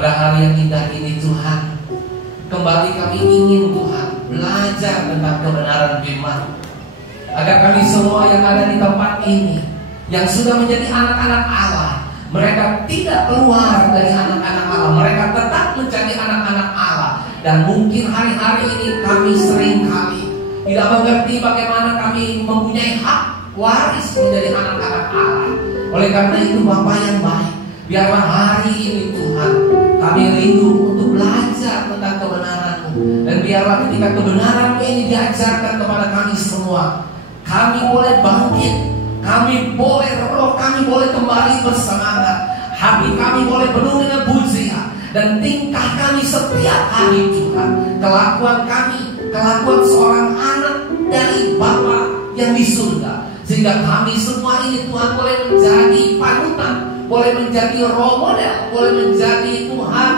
pada hari yang indah ini Tuhan, kembali kami ingin Tuhan belajar tentang kebenaran firman, agar kami semua yang ada di tempat ini, yang sudah menjadi anak-anak Allah, mereka tidak keluar dari anak-anak Allah, mereka tetap menjadi anak-anak Allah. Dan mungkin hari-hari ini kami sering kali tidak mengerti bagaimana kami mempunyai hak waris menjadi anak-anak Allah. Oleh karena itu Bapa yang baik, biarlah hari ini Tuhan kami rindu untuk belajar tentang kebenaran-Mu. Dan biarlah ketika kebenaran-Mu ini diajarkan kepada kami semua, kami boleh bangkit, kami boleh roh kami boleh kembali bersemangat, hati kami boleh penuh dengan pujian, dan tingkah kami setiap hari Tuhan, kelakuan kami, kelakuan seorang anak dari Bapa yang di surga, sehingga kami semua ini Tuhan boleh menjadi panutan, boleh menjadi role model, boleh menjadi Tuhan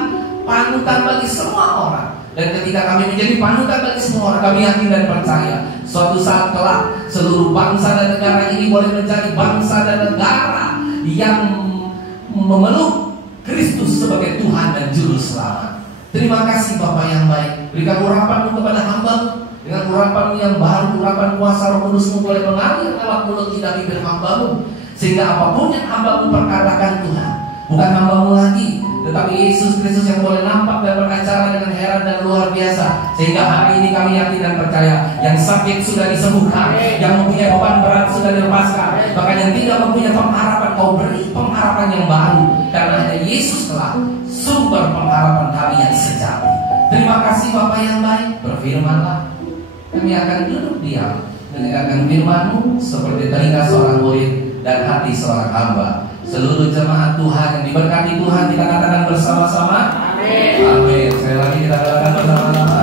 panutan bagi semua orang. Dan ketika kami menjadi panutan bagi semua orang, kami yakin dan percaya suatu saat kelak seluruh bangsa dan negara ini boleh menjadi bangsa dan negara yang memeluk Kristus sebagai Tuhan dan Juru Selamat. Terima kasih Bapa yang baik. Berikan urapan-Mu kepada hamba-Mu, dengan urapan-Mu yang baru, urapan kuasa Roh Kudus-Mu boleh mengalir lewat mulut lidah bibir hamba-Mu, sehingga apapun yang hamba-Mu perkatakan Tuhan, bukan hamba-Mu lagi, tetapi Yesus Kristus yang boleh nampak dan berbicara dengan heran dan luar biasa. Sehingga hari ini kami yakin dan percaya, yang sakit sudah disembuhkan, yang mempunyai beban berat sudah dilepaskan, bahkan yang tidak mempunyai pengharapan Kau beri pengharapan yang baru, karena hanya Yesus telah sumber pengharapan kami yang sejati. Terima kasih Bapa yang baik. Berfirmanlah, kami akan duduk diam mendengarkan firman-Mu seperti telinga seorang murid dan hati seorang hamba. Seluruh jemaat Tuhan yang diberkati Tuhan, kita katakan bersama-sama amin. Amin. Sekali lagi kita katakan bersama-sama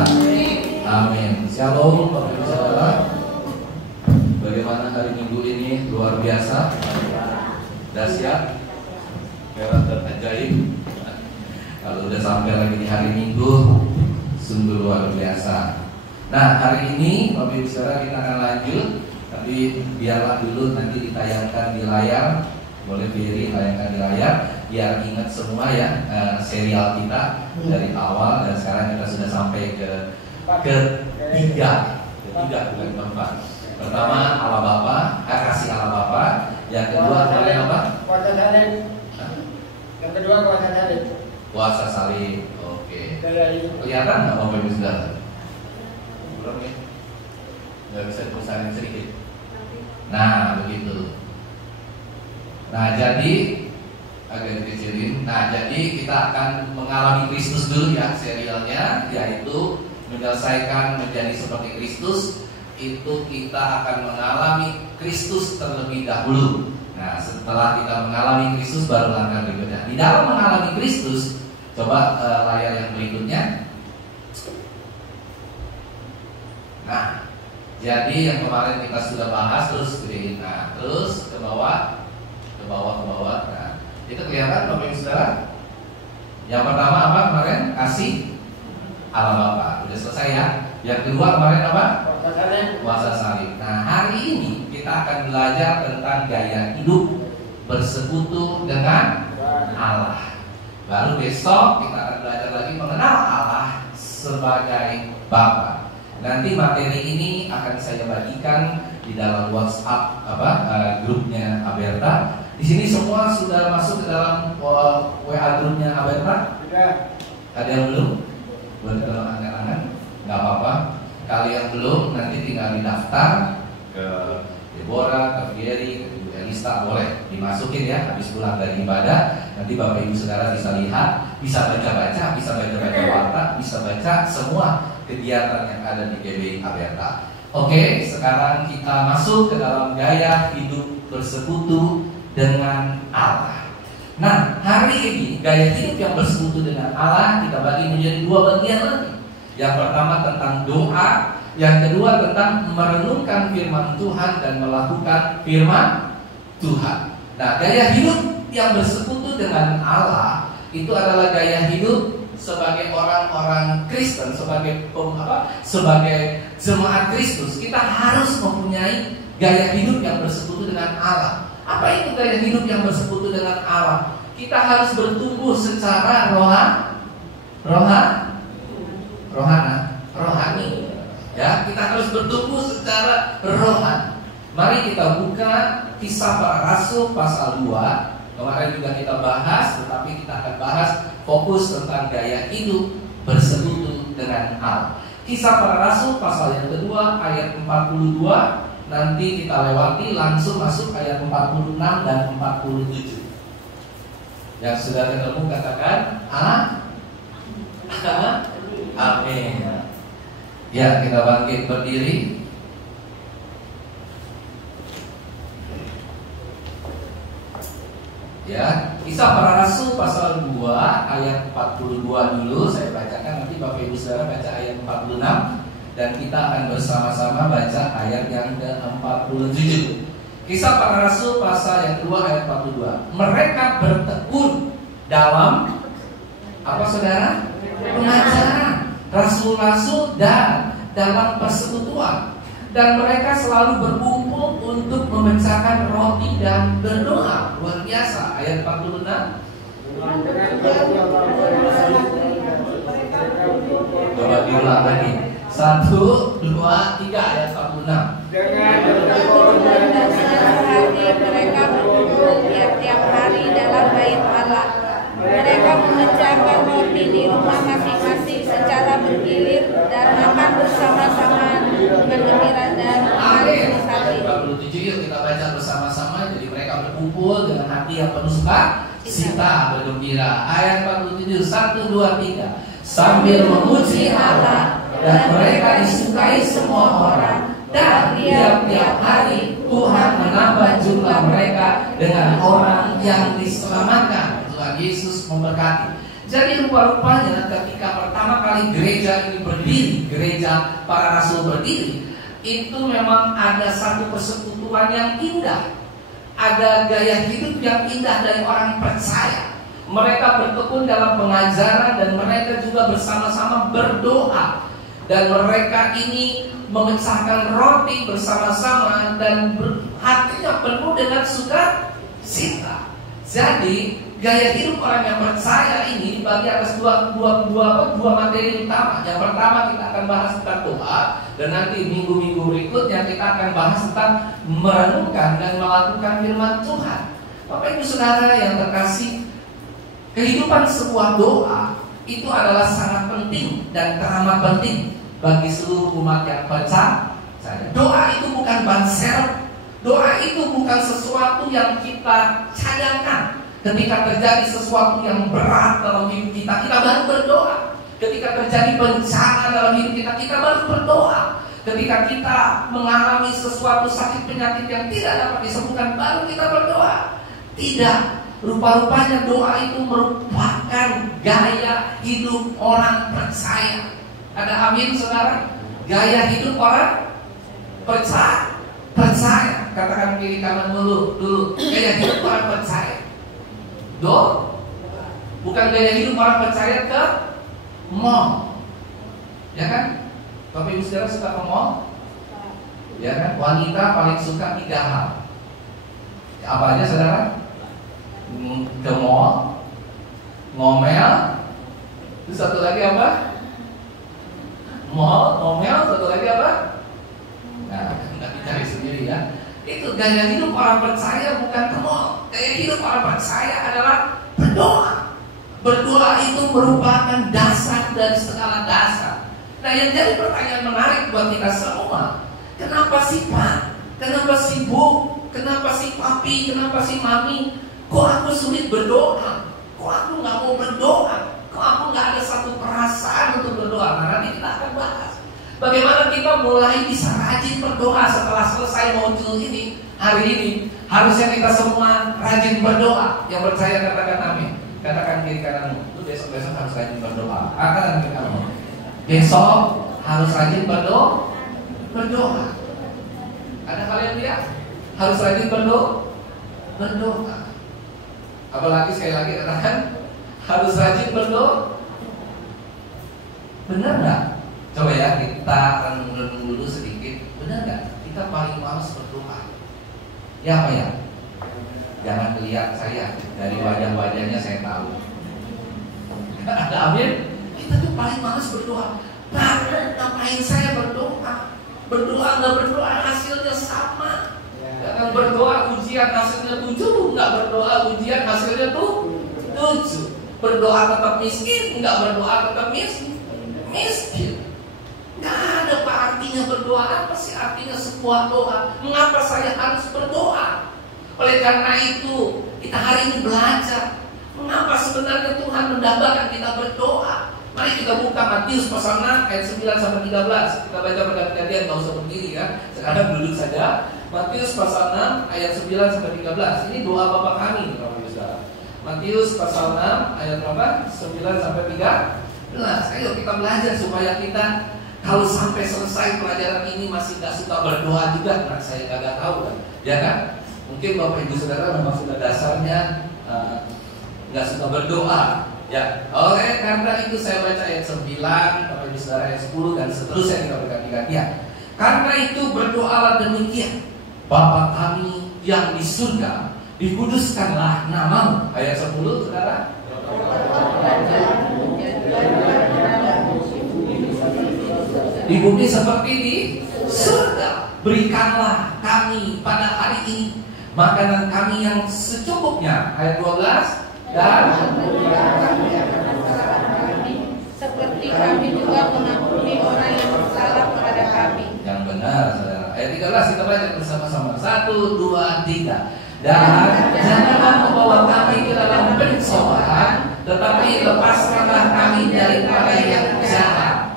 amin. Shalom Bapak Ibu Saudara. Bagaimana hari Minggu ini? Luar biasa, dahsyat, merah dan ajaib. Kalau udah sampai lagi di hari Minggu, sungguh luar biasa. Nah, hari ini Bapak Ibu Saudara kita akan lanjut, tapi biarlah dulu nanti ditayangkan di layar. Boleh Ferry tayangkan di layar biar ingat semua ya, serial kita dari awal, dan sekarang kita sudah sampai ke ketiga bukan keempat. Pertama Allah Bapa, kasih Allah Bapa. Yang kedua apa? Kuasa salib. Yang kedua kuasa salib. Kuasa salib. Oke. Kelihatan nggak Bapak Ibu Saudara? Belum ya? Nggak bisa dipesanin sedikit. Nah begitu. Nah jadi agak dikecilin. Nah jadi kita akan mengalami Kristus dulu ya, serialnya, yaitu menyelesaikan menjadi seperti Kristus. Itu kita akan mengalami Kristus terlebih dahulu. Nah setelah kita mengalami Kristus baru langkah berikutnya. Di dalam mengalami Kristus, coba layar yang berikutnya. Nah jadi yang kemarin kita sudah bahas, terus gedein. Nah terus ke bawah. Nah, itu kelihatan Bapak Ibu Saudara. Yang pertama apa kemarin? Kasih Allah Bapa. Sudah selesai ya. Yang kedua kemarin apa? Kuasa salib. Nah, hari ini kita akan belajar tentang gaya hidup bersekutu dengan Allah. Baru besok kita akan belajar lagi mengenal Allah sebagai Bapa. Nanti materi ini akan saya bagikan di dalam WhatsApp grupnya Aberta. Di sini semua sudah masuk ke dalam WA grupnya Aberta? Sudah. Ada yang belum? Boleh tolong angkat-angkat? Nggak apa-apa. Kalian belum, nanti tinggal didaftar ke Deborah, ke Ferry, ke Ibu Elista, boleh dimasukin ya. Habis pulang dari ibadah, nanti Bapak Ibu Saudara bisa lihat, bisa baca-baca, bisa baca-baca warta, bisa baca semua kegiatan yang ada di GBI Aberta. Oke, sekarang kita masuk ke dalam gaya hidup bersekutu dengan Allah. Nah, hari ini gaya hidup yang bersekutu dengan Allah kita bagi menjadi dua bagian lagi. Yang pertama tentang doa, yang kedua tentang merenungkan firman Tuhan dan melakukan firman Tuhan. Nah, gaya hidup yang bersekutu dengan Allah itu adalah gaya hidup sebagai orang-orang Kristen, sebagai jemaat Kristus. Kita harus mempunyai gaya hidup yang bersekutu dengan Allah. Apa itu gaya hidup yang bersekutu dengan Allah? Kita harus bertumbuh secara rohani. Ya, kita harus bertumbuh secara rohani. Mari kita buka Kisah Para Rasul pasal 2. Kemarin juga kita bahas, tetapi kita akan bahas fokus tentang gaya hidup bersekutu dengan Allah. Kisah Para Rasul pasal yang kedua ayat 42. Nanti kita lewati langsung masuk ayat 46 dan 47. Yang sudah ketemu katakan amin. Ya, kita bangkit berdiri. Ya, Kisah Para Rasul pasal 2 ayat 42 dulu saya bacakan, nanti Bapak Ibu Saudara baca ayat 46 dan kita akan bersama-sama baca ayat yang ke-47. Kisah Para Rasul pasal yang kedua ayat 42. Mereka bertekun dalam apa saudara? Pengajaran rasul-rasul dan dalam persekutuan, dan mereka selalu berkumpul untuk memecahkan roti dan berdoa. Luar biasa. Ayat 46. Coba diulang lagi. 1, 2, 3 ayat 46. Dan sehari mereka berkumpul tiap-tiap hari dalam bait Allah. Mereka memecahkan roti di rumah masing-masing secara bergilir dan makan bersama-sama dengan gembira dan Ayat 47 yuk kita baca bersama-sama. Jadi mereka berkumpul dengan hati yang penuh sukacita, bergembira. Ayat 47, 1, 2, 3. Sambil memuji Allah, dan mereka disukai semua orang, dan tiap-tiap hari Tuhan menambah jumlah mereka dengan orang yang diselamatkan. Tuhan Yesus memberkati. Jadi rupa-rupanya ketika pertama kali gereja ini berdiri, gereja Para Rasul berdiri, itu memang ada satu persekutuan yang indah, ada gaya hidup yang indah dari orang percaya. Mereka bertekun dalam pengajaran dan mereka juga bersama-sama berdoa. Dan mereka ini memecahkan roti bersama-sama dan hatinya penuh dengan sukacita. Jadi gaya hidup orang yang percaya ini dibagi atas dua materi utama. Yang pertama kita akan bahas tentang doa, dan nanti minggu-minggu berikutnya kita akan bahas tentang merenungkan dan melakukan firman Tuhan. Bapak Ibu Saudara yang terkasih, kehidupan sebuah doa itu adalah sangat penting dan teramat penting bagi seluruh umat yang percaya. Doa itu bukan banser. Doa itu bukan sesuatu yang kita cadangkan. Ketika terjadi sesuatu yang berat dalam hidup kita, kita baru berdoa. Ketika terjadi bencana dalam hidup kita, kita baru berdoa. Ketika kita mengalami sesuatu sakit penyakit yang tidak dapat disembuhkan, baru kita berdoa. Tidak. Rupa-rupanya doa itu merupakan gaya hidup orang percaya. Ada amin saudara? Gaya hidup orang percaya. Katakan kiri kanan dulu. Gaya hidup orang percaya. Bukan gaya hidup orang percaya ke mall. Ya kan? Bapak Ibu Saudara suka ke mall? Ya kan? Wanita paling suka 3 hal. Apa aja saudara? Ke mall, ngomel, terus satu lagi apa? Mall, ngomel, satu lagi apa? Nah, nggak dicari sendiri ya. Itu gaya hidup orang percaya, bukan ke mall. Gaya hidup orang percaya adalah berdoa. Berdoa itu merupakan dasar dari segala dasar. Nah, yang jadi pertanyaan menarik buat kita semua, kenapa sih Pak? Kenapa sih Bu? Kenapa sih Papi? Kenapa sih Mami? Kok aku sulit berdoa? Kok aku nggak mau berdoa? Kok aku nggak ada satu perasaan untuk berdoa? Nah, nanti kita akan bahas bagaimana kita mulai bisa rajin berdoa setelah selesai modul ini hari ini. Harusnya kita semua rajin berdoa. Yang percaya katakan amin. Katakan kiri kananmu, itu besok-besok harus rajin berdoa. Katakan kiri kananmu, besok harus rajin berdoa. Ada kalian lihat? Harus rajin berdoa. Apalagi sekali lagi katakan harus rajin berdoa. Benar nggak? Coba ya kita renung dulu sedikit. Benar nggak? Kita paling malas berdoa. Ya apa ya? Jangan lihat saya, dari wajah-wajahnya saya tahu. Ada amin? paling malas berdoa. Nah, ngapain saya berdoa? Berdoa nggak berdoa hasilnya sama. Jangan berdoa ujian hasilnya 7, nggak berdoa ujian hasilnya tuh 7. Berdoa tetap miskin, nggak berdoa tetap miskin. Nggak ada apa artinya berdoa. Apa sih artinya sebuah doa? Mengapa saya harus berdoa? Oleh karena itu kita hari ini belajar mengapa sebenarnya Tuhan mendambakan kita berdoa. Mari kita buka Matius pasal 6 ayat 9 sampai 13. Kita baca bergantian, nggak usah berdiri ya. Sekarang duduk saja. Matius pasal 6 ayat 9 sampai 13. Ini doa Bapa kami, Bapak Ibu Saudara. Matius pasal 6 ayat berapa? 9 sampai 13. Ayo kita belajar supaya kita kalau sampai selesai pelajaran ini masih nggak suka berdoa juga, nah saya nggak tahu kan, ya kan? Mungkin Bapak Ibu Saudara memang sudah dasarnya nggak suka berdoa. Ya, oleh karena itu saya baca ayat 9, Bapak Ibu Saudara ayat 10 dan seterusnya kita berganti-gantian. Karena itu berdoalah demikian, Bapa kami yang di surga, dikuduskanlah namamu. Ayat 10 Saudara. Di bumi seperti di surga. Berikanlah kami pada hari ini makanan kami yang secukupnya. Ayat 12. Dan seperti kami juga mengampuni orang yang bersalah kepada kami. Yang benar, saudara. Ayat 13 kita baca bersama-sama. 1, 2, 3. Dan janganlah membawa kami ke dalam pencobaan, tetapi lepaskanlah kami daripada yang jahat.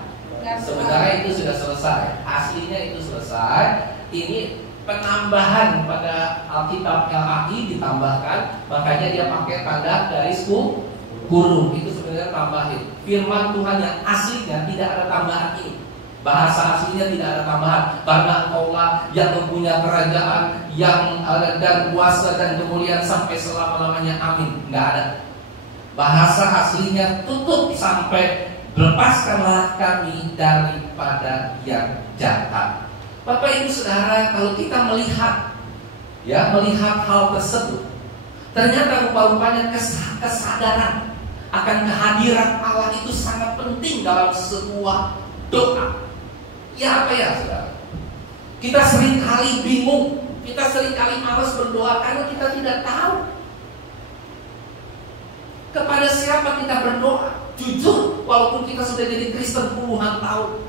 Sebenarnya itu sudah selesai. Aslinya itu selesai. Ini penambahan pada Alkitab LAI ditambahkan, makanya dia pakai tanda garis kurung. Itu sebenarnya tambahin. Firman Tuhan yang aslinya tidak ada tambahan ini. Bahasa aslinya tidak ada tambahan. Karena Allah yang mempunyai kerajaan yang ada dan kuasa dan kemuliaan sampai selama-lamanya. Amin. Nggak ada. Bahasa aslinya tutup sampai lepaskanlah kami daripada yang jahat. Bapak Ibu Saudara, kalau kita melihat hal tersebut, ternyata rupa-rupanya kesadaran akan kehadiran Allah itu sangat penting dalam sebuah doa. Ya apa ya saudara? Kita seringkali bingung, kita seringkali malas berdoa karena kita tidak tahu kepada siapa kita berdoa. Jujur, walaupun kita sudah jadi Kristen puluhan tahun,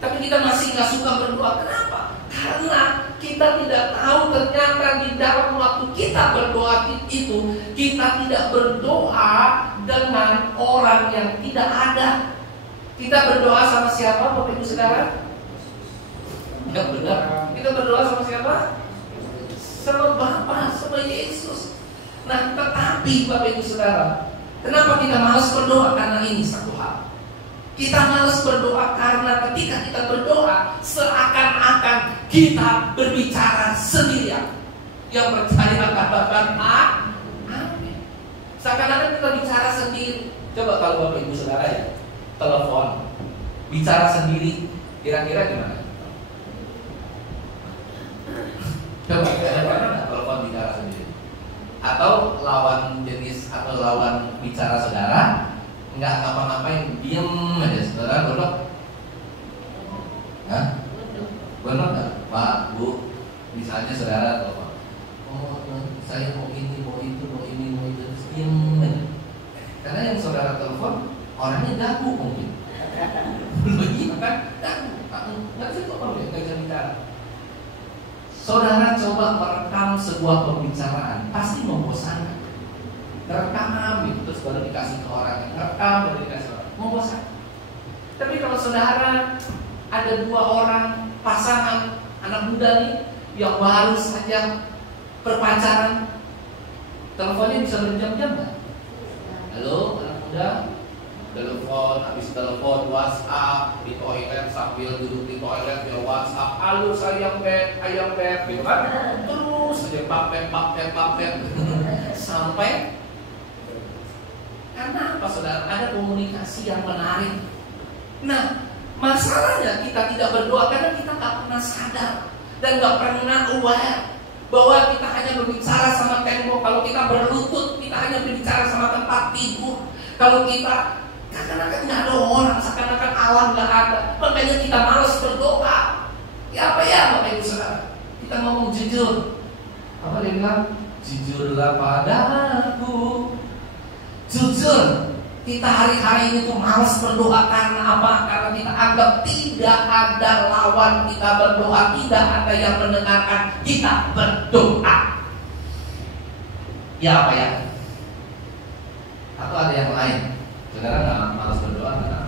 tapi kita masih nggak suka berdoa. Kenapa? Karena kita tidak tahu ternyata di dalam waktu kita berdoa itu, kita tidak berdoa dengan orang yang tidak ada. Kita berdoa sama siapa, Bapak Ibu Saudara? Enggak benar. Kita berdoa sama siapa? Sama Bapa, sama Yesus. Nah, tetapi Bapak Ibu Saudara, kenapa kita malas berdoa? Karena ini satu hal. Kita malas berdoa karena ketika kita berdoa seakan-akan kita berbicara sendirian. Yang percaya katakan amin. Seakan-akan kita bicara sendiri. Coba kalau Bapak Ibu Saudara ya telepon bicara sendiri, kira-kira gimana? Coba ada telepon bicara sendiri. Atau lawan jenis atau lawan bicara saudara nggak ngapa-ngapain, diem aja. Saudara gondok? Hah? Gondok nggak? Pak, Bu, misalnya saudara telepon, oh saya mau ini, mau itu, mau ini, mau itu, terus diem aja. Karena yang saudara telepon orangnya gagu mungkin. Begitu kan? Gagu, nggak bisa telepon, nggak bisa bicara. Saudara coba merekam sebuah pembicaraan, pasti membosankan. Rekam terus baru dikasih ke orang, rekam baru dikasih ke orang, membosankan. Tapi kalau saudara ada 2 orang pasangan anak muda nih yang baru saja berpacaran, teleponnya bisa berjam-jam nggak? Halo anak muda, telepon, habis telepon WhatsApp di toilet sambil duduk di toilet ya WhatsApp, halo sayang beb, ayam beb, gitu kan? Terus aja bab sampai. Karena apa saudara? Ada komunikasi yang menarik. Nah, masalahnya kita tidak berdoa karena kita nggak pernah sadar dan nggak pernah aware bahwa kita hanya berbicara sama tembok. Kalau kita berlutut, kita hanya berbicara sama tempat tidur. Kalau kita Seakan-akan nggak ada orang, seakan-akan Allah nggak ada. Makanya kita malas berdoa. Ya apa ya Bapak Ibu Saudara? Kita ngomong jujur. Apa dia bilang? Jujurlah padaku. Jujur. Kita hari-hari ini tuh malas berdoa karena apa? Karena kita anggap tidak ada lawan kita berdoa, tidak ada yang mendengarkan kita berdoa. Ya apa ya? Atau ada yang lain? Saudara nggak malas berdoa karena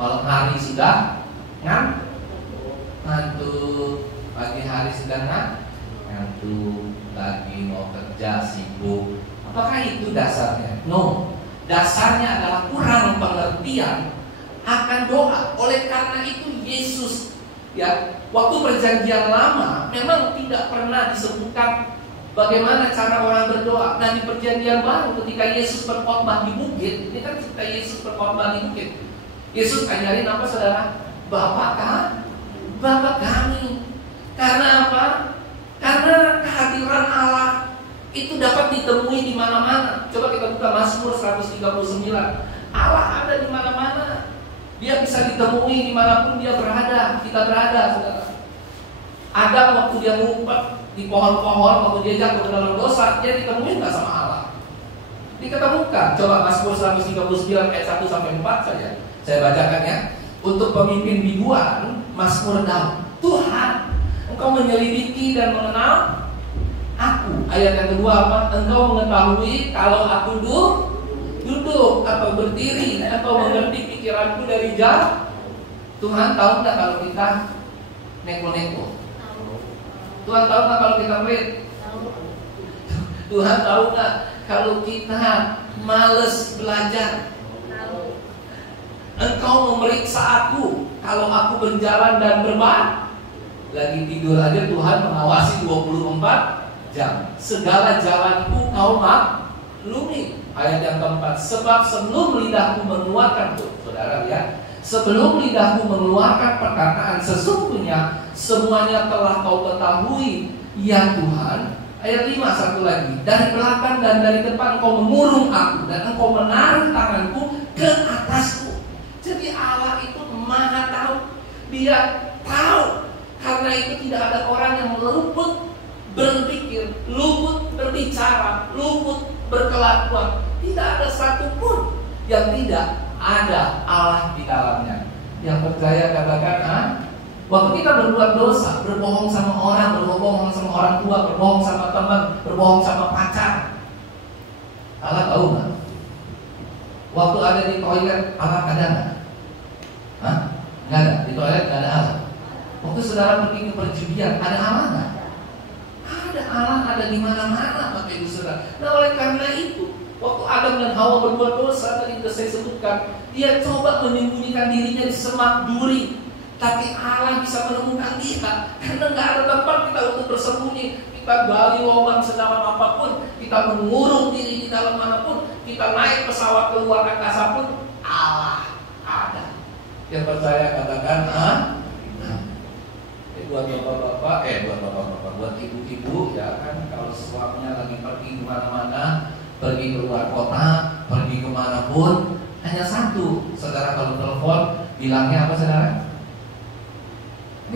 malam hari sudah ngantuk, pagi hari sudah ngantuk, lagi mau kerja sibuk. Apakah itu dasarnya? No. Dasarnya adalah kurang pengertian akan doa. Oleh karena itu Yesus, ya, waktu perjanjian lama memang tidak pernah disebutkan bagaimana cara orang berdoa. Nah di perjanjian baru ketika Yesus berkhotbah di bukit, ini kan ketika Yesus berkhotbah di bukit, Yesus ajarin apa saudara? Bapa kami. Karena apa? Karena kehadiran Allah itu dapat ditemui di mana-mana. Coba kita buka Mazmur 139. Allah ada di mana-mana. Dia bisa ditemui dimanapun dia berada. Kita berada, saudara. Adam waktu dia ngumpet di pohon-pohon, waktu dia jatuh ke dalam dosa, dia ditemui nggak sama Allah? Diketemukan. Coba Mazmur 139 ayat 1 sampai 4 saja. Saya bacakan ya. Untuk pemimpin biduan, Mazmur Daud. Tuhan, Engkau menyelidiki dan mengenal aku. Ayat yang kedua apa? Engkau mengetahui kalau aku duduk atau berdiri, atau mengerti pikiranku dari jauh. Tuhan tahu nggak kalau kita neko-neko? Tuhan tahu nggak kalau kita pelit? Tuhan tahu nggak kalau kita males belajar? Engkau memeriksa aku kalau aku berjalan dan berbaring. Lagi tidur aja Tuhan mengawasi 24 jam. Segala jalanku kau maklumi. Ayat yang keempat. Sebab sebelum lidahku mengeluarkan, saudara lihat, sebelum lidahku mengeluarkan perkataan sesungguhnya semuanya telah kau ketahui, ya Tuhan. Ayat 5 satu lagi. Dari belakang dan dari depan kau mengurung aku, dan engkau menarik tanganku ke atasku. Jadi Allah itu maha tahu. Dia tahu. Karena itu tidak ada orang yang luput berpikir, luput berbicara, luput berkelakuan. Tidak ada satupun yang tidak ada Allah di dalamnya. Yang percaya katakan, waktu kita berbuat dosa, berbohong sama orang, berbohong sama orang tua, berbohong sama teman, berbohong sama pacar, Allah tahu nggak? Waktu ada di toilet, Allah ada nggak? Hah? Nggak ada. Di toilet nggak ada Allah. Waktu saudara pergi ke perjudian, ada Allah nggak? Ada Allah, ada di mana-mana, Bapak Ibu Saudara. Nah oleh karena itu, waktu Adam dan Hawa berbuat dosa, tadi sudah saya sebutkan, dia coba menyembunyikan dirinya di semak duri, tapi Allah bisa menemukan dia, karena nggak ada tempat kita untuk bersembunyi. Kita gali lubang sedalam apapun, kita mengurung diri di dalam manapun, kita naik pesawat ke luar angkasa pun, Allah ada. Yang percaya katakan, buat bapak-bapak, buat ibu-ibu ya kan, kalau suaminya lagi pergi kemana-mana, pergi keluar kota, pergi kemanapun, hanya satu, saudara kalau telepon bilangnya apa saudara?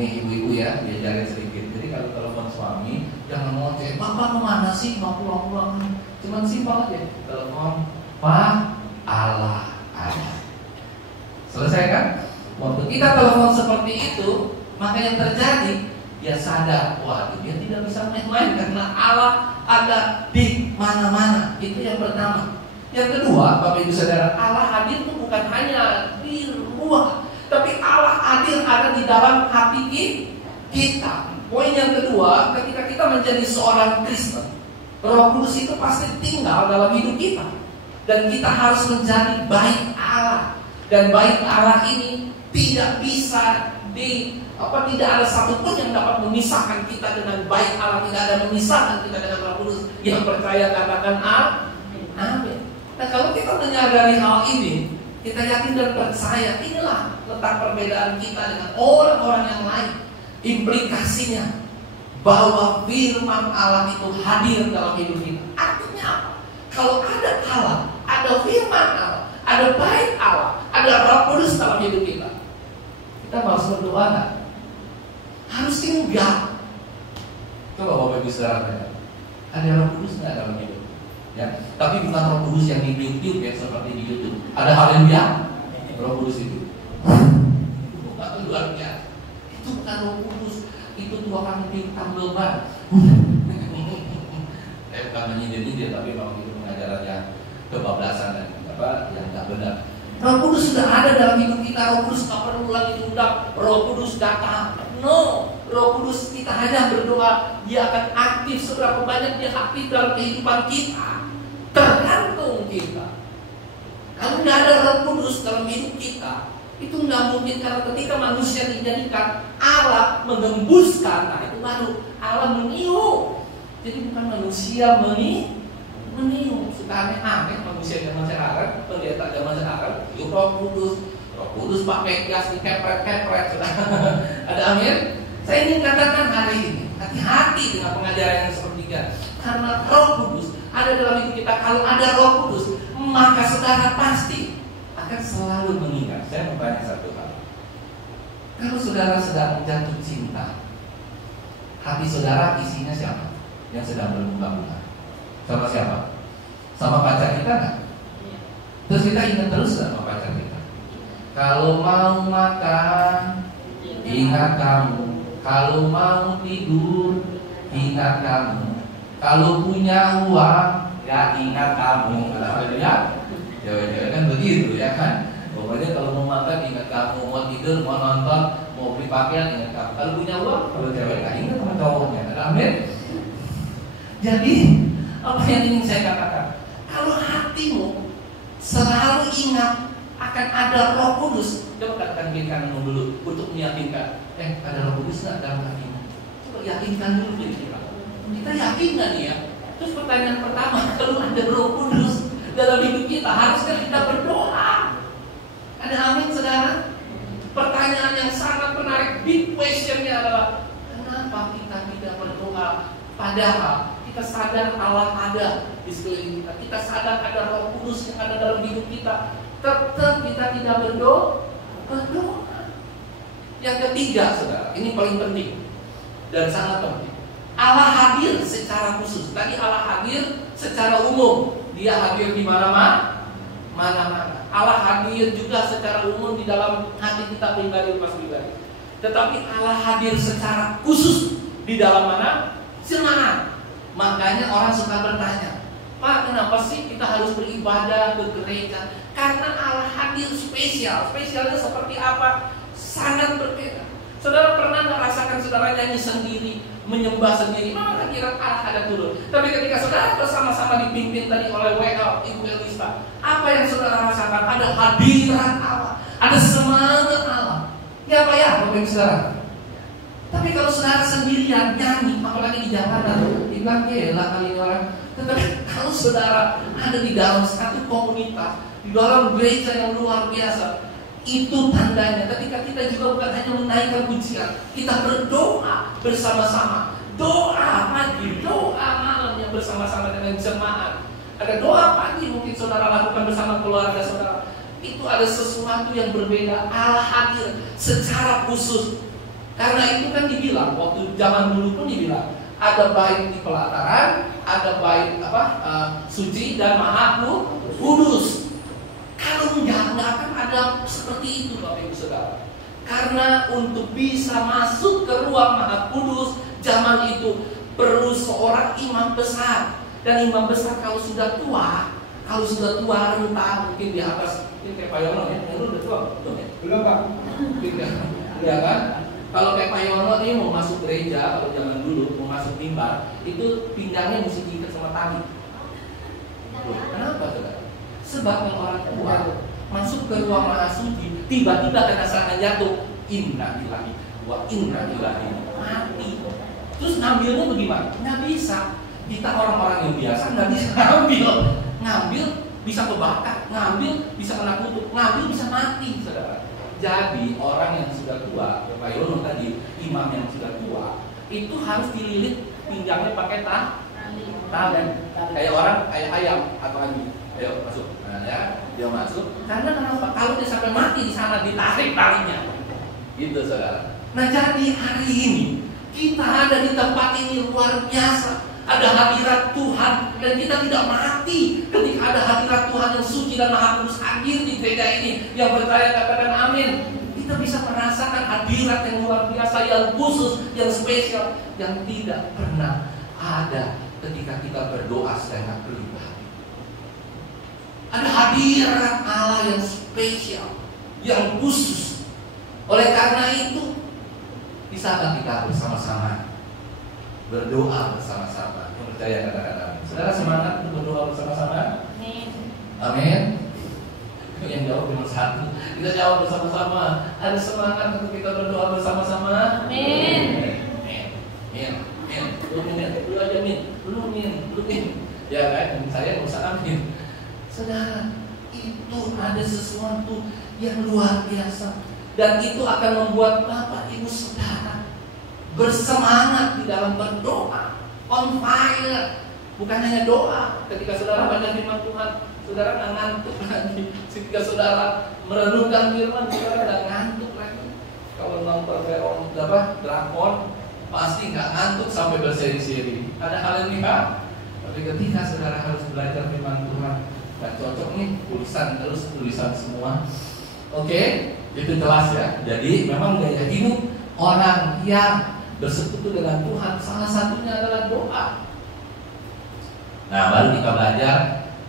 Nih ibu-ibu ya, diajarin sedikit. Jadi kalau telepon suami jangan ngoceh, bapak kemana sih, mau pulang-pulang. Cuman simpel aja, telepon Pak Allah ada. Selesai kan? Waktu kita telepon seperti itu, maka yang terjadi, dia sadar, waduh dia tidak bisa main-main karena Allah ada di mana-mana. Itu yang pertama. Yang kedua, Bapak Ibu Saudara, Allah hadir itu bukan hanya di ruang, tapi Allah hadir ada di dalam hati kita. Poin yang kedua, ketika kita menjadi seorang Kristen, Roh Kudus itu pasti tinggal dalam hidup kita, dan kita harus menjadi baik Allah. Dan baik Allah ini tidak bisa tidak ada satupun yang dapat memisahkan kita dengan baik Allah. Tidak ada memisahkan kita dengan Roh Kudus. Yang percaya katakan amin. Nah kalau kita menyadari hal ini, kita yakin dan percaya, inilah letak perbedaan kita dengan orang-orang yang lain. Implikasinya bahwa firman Allah itu hadir dalam hidup kita. Artinya apa? Kalau ada Allah, ada firman Allah, ada baik Allah, ada Roh Kudus dalam hidup kita, kita harus berdoa nggak? Harusnya enggak. Coba Bapak Ibu Saudara tanya, ada Roh Kudus nggak dalam hidup? Ya, tapi bukan Roh Kudus yang ditiup-tiup ya seperti di YouTube. Ada haleluya, Roh Kudus itu bukan luar biasa. Itu bukan Roh Kudus, itu Tuhan tiup tambel ban. Bukan menyindir-nyindir, tapi memang itu pengajaran yang kebablasan dan yang tidak benar. Roh Kudus sudah ada dalam hidup kita. Roh Kudus tak perlu lagi diundang. Roh Kudus datang. No, Roh Kudus kita hanya berdoa, dia akan aktif. Seberapa banyak dia aktif dalam kehidupan kita, tergantung kita. Kalau tidak ada Roh Kudus dalam hidup kita, itu nggak mungkin. Karena ketika manusia dijadikan, Allah mengembuskan. Nah itu baru Allah meniup. Jadi bukan manusia meniup. Suka aneh-aneh manusia zaman sekarang, pendeta zaman sekarang, itu Roh Kudus pakai gas dikepret-kepret. Ada amin? Saya ingin katakan hari ini, hati-hati dengan pengajaran yang seperti ini. Karena Roh Kudus ada dalam hidup kita. Kalau ada Roh Kudus, maka saudara pasti akan selalu mengingat. Saya mau tanya satu hal. Kalau saudara sedang jatuh cinta, hati saudara isinya siapa? Yang sedang berbunga-bunga. Sama siapa? Sama pacar kita nggak? Terus kita ingat terus sama pacar kita. Kalau mau makan, ingat kamu. Kalau mau tidur, ingat kamu. Kalau punya uang, ya ingat kamu. Ya, kan begitu ya kan. Pokoknya kalau mau makan ingat kamu, mau tidur, mau nonton, mau beli pakaian ingat kamu. Kalau punya uang, kalau cewek nggak ingat sama cowoknya. Amin. Jadi apa yang ingin saya katakan? Kalau hatimu selalu ingat akan ada Roh Kudus, coba katakan kiri kananmu dulu untuk meyakinkan. Ada Roh Kudus nggak dalam hatimu? Coba yakinkan dulu diri kita. Kita yakin nggak nih ya? Terus pertanyaan pertama, kalau ada Roh Kudus dalam hidup kita, haruskah kita berdoa? Ada amin saudara? Pertanyaan yang sangat menarik, big questionnya adalah kenapa kita tidak berdoa? Padahal kita sadar Allah ada di sekeliling kita. Kita sadar ada Roh Kudus yang ada dalam hidup kita. Tetap kita tidak berdoa. Yang ketiga, saudara, ini paling penting dan sangat penting. Allah hadir secara khusus. Tadi Allah hadir secara umum. Dia hadir di mana-mana. Allah hadir juga secara umum di dalam hati kita pribadi. Tetapi Allah hadir secara khusus di dalam mana? Jemaat. Makanya orang suka bertanya, Pak, kenapa sih kita harus beribadah ke gereja? Karena Allah hadir spesial. Spesialnya seperti apa? Sangat berbeda. Saudara pernah merasakan saudara nyanyi sendiri, menyembah sendiri, mana kira Allah ada turun. Tapi ketika saudara bersama-sama dipimpin tadi oleh WL, Ibu Elista, apa yang saudara rasakan? Ada hadirat Allah, ada semangat Allah. Ya Pak ya, Bapak Ibu Saudara. Tapi kalau saudara sendirian nyanyi, apalagi di jalanan, dibilang lah kali orang. Tetapi kalau saudara ada di dalam satu komunitas, di dalam gereja yang luar biasa, itu tandanya ketika kita juga bukan hanya menaikkan pujian, kita berdoa bersama-sama. Doa pagi, doa malam yang bersama-sama dengan jemaat. Ada doa pagi mungkin saudara lakukan bersama keluarga saudara. Itu ada sesuatu yang berbeda. Allah hadir secara khusus. Karena itu kan dibilang, waktu zaman dulu pun dibilang, ada bait di pelataran, ada bait suci dan maha kudus. Kalau enggak akan ada seperti itu Bapak Ibu Saudara. Karena untuk bisa masuk ke ruang maha kudus zaman itu perlu seorang imam besar. Dan imam besar kalau sudah tua rentah, mungkin di atas, mungkin kayak Pak Yono ya, yang udah tua belum ya? Belum Pak. Ya kan? Kalau kayak Pak Yono ini mau masuk gereja, kalau zaman dulu mau masuk mimbar, itu pinggangnya mesti diikat sama tali. Kenapa saudara? Sebab kalau orang tua masuk ke ruang maha suci, tiba-tiba kena serangan jatuh, inna lillahi wa inna ilaihi mati. Terus ngambilnya bagaimana? Nggak bisa. Kita orang-orang yang biasa nggak bisa ngambil bisa kebakar, ngambil bisa kena kutuk, ngambil bisa mati, saudara. Jadi orang yang sudah tua, Pak Yono tadi, imam yang sudah tua, itu harus dililit pinggangnya pakai tali. Tahan. Kayak orang, kayak ayam atau anjing. Ayo masuk. Nah, ya, dia masuk. Karena kenapa? Kalau dia sampai mati di sana ditarik talinya. Gitu saudara. Nah jadi hari ini kita ada di tempat ini luar biasa. Ada hadirat Tuhan dan kita tidak mati ketika ada hadirat Tuhan yang suci dan maha kudus hadir di gereja ini. Yang percaya katakan amin. Kita bisa merasakan hadirat yang luar biasa, yang khusus, yang spesial, yang tidak pernah ada ketika kita berdoa secara pribadi. Ada hadirat Allah yang spesial, yang khusus. Oleh karena itu, bisakah kita bersama-sama berdoa bersama-sama? Yang percaya katakan amin. Saudara semangat untuk berdoa bersama-sama? Amin. Amin. Yang jawab cuma satu. Kita jawab bersama-sama. Ada semangat untuk kita berdoa bersama-sama? Amin. Amin. Lu aja min. Lu min. Ya kan? Saya nggak usah amin. Saudara, itu ada sesuatu yang luar biasa. Dan itu akan membuat Bapak Ibu Saudara bersemangat di dalam berdoa, on fire. Bukan hanya doa. Ketika saudara baca firman Tuhan, saudara nggak ngantuk lagi. Ketika saudara merenungkan firman, saudara nggak ngantuk lagi. Kalau nonton drakon, pasti nggak ngantuk sampai berseri-seri. Ada hal yang nikah. Tapi ketika saudara harus belajar firman Tuhan, nggak cocok nih tulisan semua. Oke? Itu jelas ya. Jadi memang gaya hidup orang yang bersekutu dengan Tuhan salah satunya adalah doa. Nah, baru kita belajar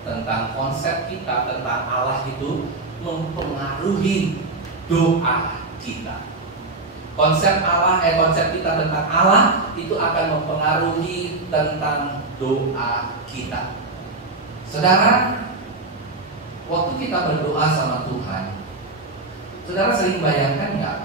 tentang konsep kita tentang Allah itu mempengaruhi doa kita. Konsep kita tentang Allah itu akan mempengaruhi tentang doa kita. Saudara, waktu kita berdoa sama Tuhan, saudara sering bayangkan nggak?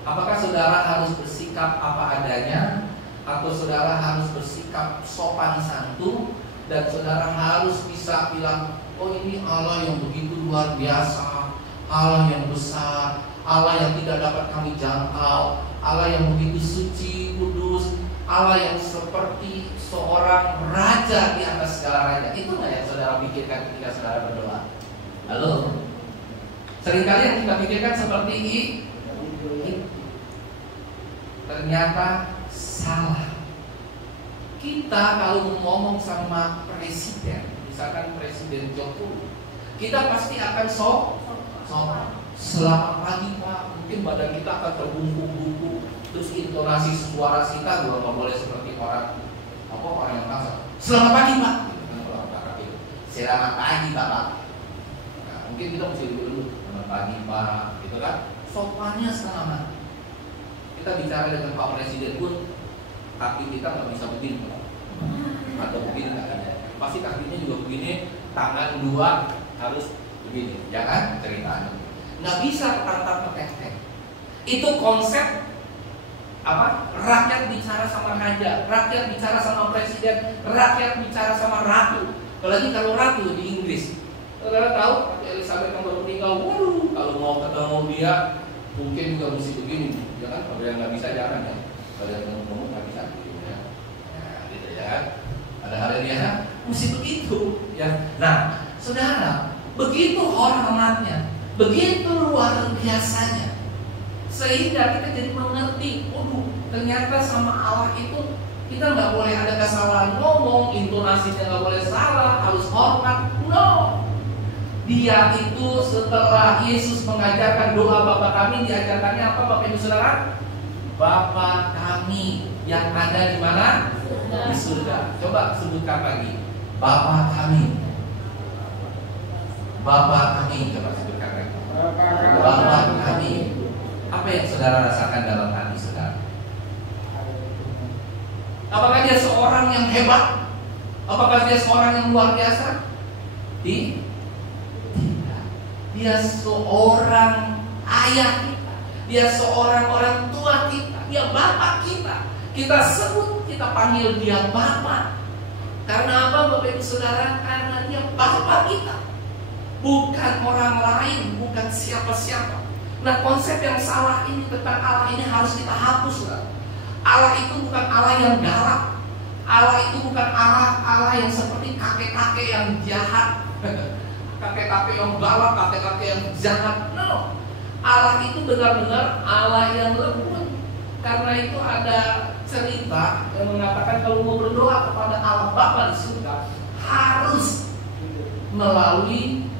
Apakah saudara harus bersikap apa adanya, atau saudara harus bersikap sopan santun, dan saudara harus bisa bilang, oh ini Allah yang begitu luar biasa, Allah yang besar, Allah yang tidak dapat kami jangkau, Allah yang begitu suci, kudus, Allah yang seperti seorang raja di atas segala raja. Itu nggak yang saudara pikirkan ketika saudara berdoa? Halo? Seringkali yang kita pikirkan seperti ini, ternyata salah. Kita kalau ngomong sama presiden, misalkan Presiden Jokowi, kita pasti akan selamat pagi Pak. Mungkin badan kita akan terbungkuk-bungkuk, terus intonasi suara kita juga nggak boleh seperti orang yang kasar. Selamat pagi Pak. Selamat pagi Bapak. Nah, mungkin kita mesti dulu selamat pagi Pak, gitu kan? Sopannya selamat. Kita bicara dengan Pak Presiden pun kaki kita nggak bisa begini Pak. Atau begini kakinya. Pasti kakinya juga begini, tangan dua harus begini, ya kan? Ceritanya nggak bisa petantang-petenteng. Itu konsep apa? Rakyat bicara sama raja, rakyat bicara sama presiden, rakyat bicara sama ratu. Apalagi kalau ratu di Inggris, saudara tahu Elizabeth yang baru meninggal, waduh, kalau mau ketemu dia mungkin juga mesti begini, ya kan? Kalau yang nggak bisa jangan ya, kalau yang ngomong nggak bisa gitu ya. Nah, gitu ya. Ada hal yang mesti begitu, ya. Nah, saudara, begitu hormatnya, begitu luar biasanya, sehingga kita jadi mengerti, ternyata sama Allah itu kita nggak boleh ada kesalahan ngomong, intonasinya nggak boleh salah, harus hormat. No, Dia itu setelah Yesus mengajarkan doa Bapa kami, diajarkannya apa Bapak Ibu Saudara? Bapa kami yang ada di mana? Di surga. Coba sebutkan lagi. Bapa kami. Bapa kami. Coba sebutkan lagi. Bapa kami. Apa yang saudara rasakan dalam hati saudara? Apakah dia seorang yang hebat? Apakah dia seorang yang luar biasa? Tidak. Dia seorang ayah kita. Dia seorang orang tua kita. Dia bapak kita. Kita sebut, kita panggil dia bapak. Karena apa Bapak Ibu Saudara? Karena dia bapak kita. Bukan orang lain, bukan siapa-siapa. Nah, konsep yang salah ini tentang Allah ini harus kita hapus. Allah itu bukan Allah yang galak. Allah itu bukan Allah yang seperti kakek-kakek yang jahat, kakek-kakek yang galak, kakek-kakek yang jahat. No, Allah itu benar-benar Allah yang lembut. Karena itu ada cerita yang mengatakan kalau mau berdoa kepada Allah Bapa di surga harus melalui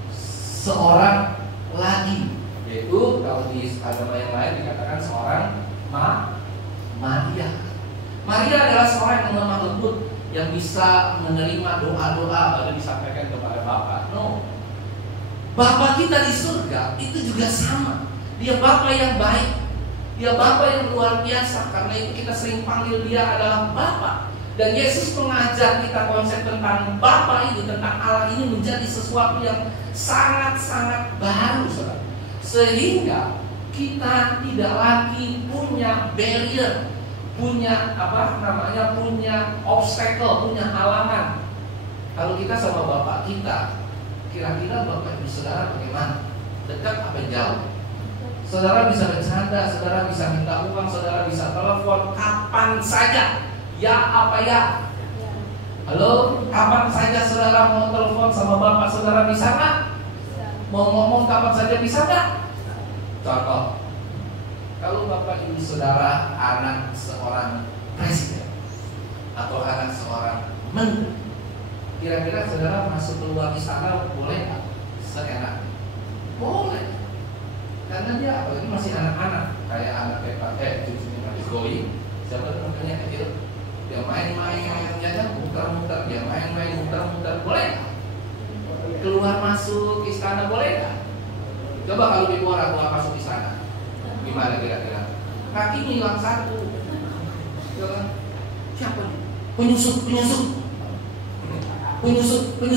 seorang lagi, yaitu kalau di agama yang lain dikatakan seorang Maria. Maria adalah seorang yang lemah lembut, yang bisa menerima doa-doa lalu disampaikan kepada Bapa. No, Bapa kita di surga itu juga sama. Dia Bapa yang baik, dia Bapa yang luar biasa. Karena itu kita sering panggil dia adalah Bapa. Dan Yesus mengajar kita konsep tentang Bapa ini, tentang Allah ini menjadi sesuatu yang sangat-sangat baru, saudara. Sehingga kita tidak lagi punya barrier, punya punya obstacle, punya halangan. Kalau kita sama Bapak kita, kira-kira Bapak Ibu Saudara bagaimana? Dekat apa jauh? Saudara bisa bercanda, saudara bisa minta uang, saudara bisa telepon kapan saja. Ya apa ya? Halo, kapan saja saudara mau telepon sama Bapak saudara bisa nggak? Mau ngomong kapan saja bisa nggak? Contoh, kalau Bapak Ibu Saudara anak seorang presiden atau anak seorang menteri, kira-kira saudara masuk keluar istana boleh nggak? Seenak? Boleh, karena dia apalagi masih anak-anak, kayak anak cucunya Pak Jokowi, siapa tuh namanya kecil, dia main-main, ya kan, muter-muter, dia main-main, muter-muter, boleh nggak? Keluar masuk istana boleh nggak? Coba kalau di luar keluar masuk istana, gimana kira-kira? Kaki hilang satu. Siapa nih? Penyusup kegedean. Penyusupnya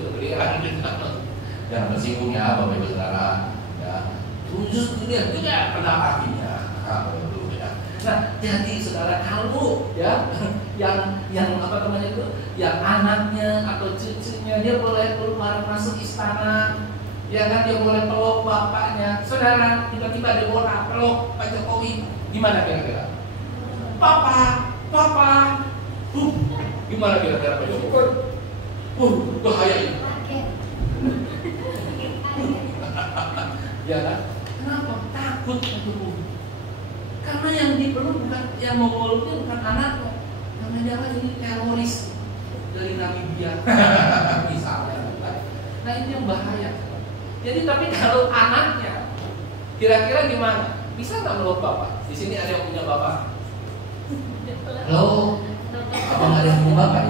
kegedean. Jangan tersinggung ya Bapak Ibu Saudara. Ya, penyusup kegedean itu ya kena kakinya. Nah, jadi saudara kalau ya yang apa namanya itu, yang anaknya atau cucunya dia boleh keluar masuk istana, ya kan, dia boleh peluk bapaknya. Saudara tiba-tiba dia boleh peluk Pak Jokowi, gimana kira-kira? Papa, gimana kira-kira Pak Jokowi? Bahaya ini. Ya kan? Kenapa? Takut Pak Jokowi. Karena yang dipeluk bukan, yang memeluknya bukan anaknya, karena dia kan ini teroris dari Namibia, misalnya. Nah ini yang bahaya. Jadi tapi kalau anaknya, kira-kira gimana? Bisa nggak meluk bapak? Di sini ada yang punya bapak? Halo, apa nggak ada yang punya bapak?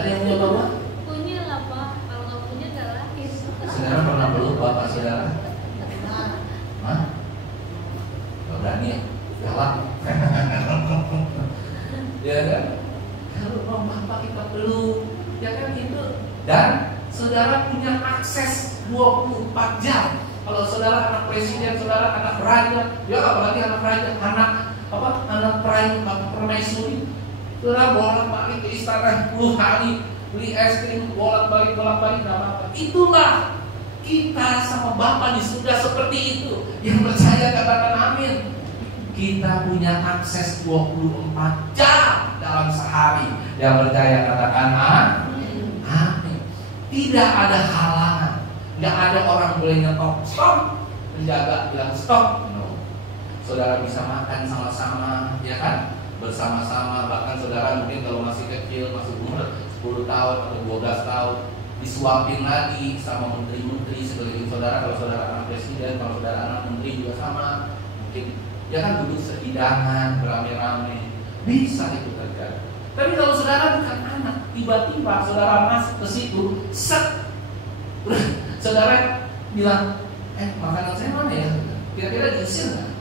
Ada yang punya bapak? Punya lah Pak, kalau nggak punya nggak lahir. Saudara pernah meluk bapak saudara? Hah? Berani ya? Galak. Ya kan? Kalau mau bapak kita peluk, ya kan itu. Dan saudara punya akses 24 jam. Kalau saudara anak presiden, saudara anak raja, ya apalagi anak raja, anak permaisuri, saudara bolak-balik ke istana 10 hari, beli es krim bolak-balik nggak apa-apa. Itulah kita sama Bapa di surga seperti itu. Yang percaya katakan amin. Kita punya akses 24 jam dalam sehari. Yang percaya katakan amin. Tidak ada halangan. Nggak ada orang boleh nyetop, stop, penjaga bilang stop. No. Saudara bisa makan sama-sama, ya kan? Bersama-sama. Bahkan saudara mungkin kalau masih kecil, masih umur 10 tahun atau 12 tahun, disuapin lagi sama menteri-menteri sekeliling saudara. Kalau saudara anak presiden, kalau saudara anak menteri juga sama. Mungkin ya kan duduk sehidangan beramai-ramai, bisa itu terjadi. Tapi kalau saudara bukan anak, tiba-tiba saudara masuk ke situ, set, saudara bilang, makanan saya mana ya? Kira-kira diusir nggak?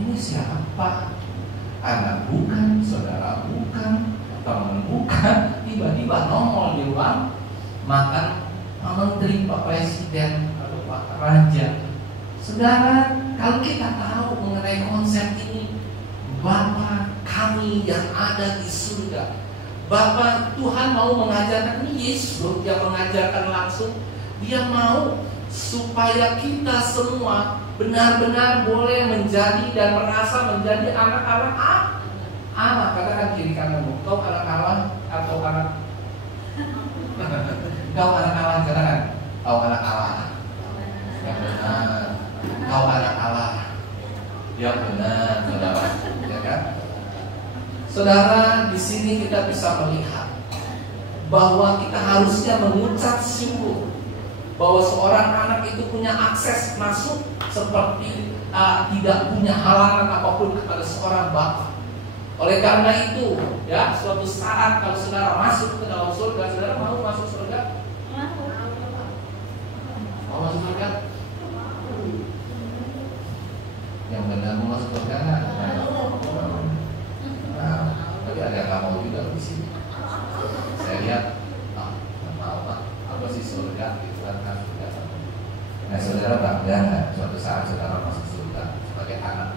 Ini siapa? Anak bukan, saudara bukan, teman bukan, tiba-tiba nongol di ruang makan menteri, Pak Presiden atau Pak Raja. Saudara, kalau kita tahu mengenai konsep ini, Bapa kami yang ada di surga, Bapa Tuhan mau mengajarkan, ini Yesus yang mengajarkan langsung. Dia mau supaya kita semua benar-benar boleh menjadi dan merasa menjadi anak-anak Allah. Katakan kiri kananmu, kau anak Allah atau anak kau anak Allah, katakan kau anak Allah. Yang benar, kau anak Allah. Yang benar, saudara, ya kan? Saudara, di sini kita bisa melihat bahwa kita harusnya mengucap syukur bahwa seorang anak itu punya akses masuk seperti tidak punya halangan apapun kepada seorang bapa. Oleh karena itu, ya, suatu saat kalau saudara masuk ke dalam surga, saudara mau masuk surga? Mau masuk surga? Yang benar mau masuk surga nggak? Nah, tapi ada yang nggak mau juga di sini. Saya lihat, nggak mau Pak, apa sih surga? Itu kan surga. Nah, saudara bangga nggak suatu saat saudara masuk surga sebagai anak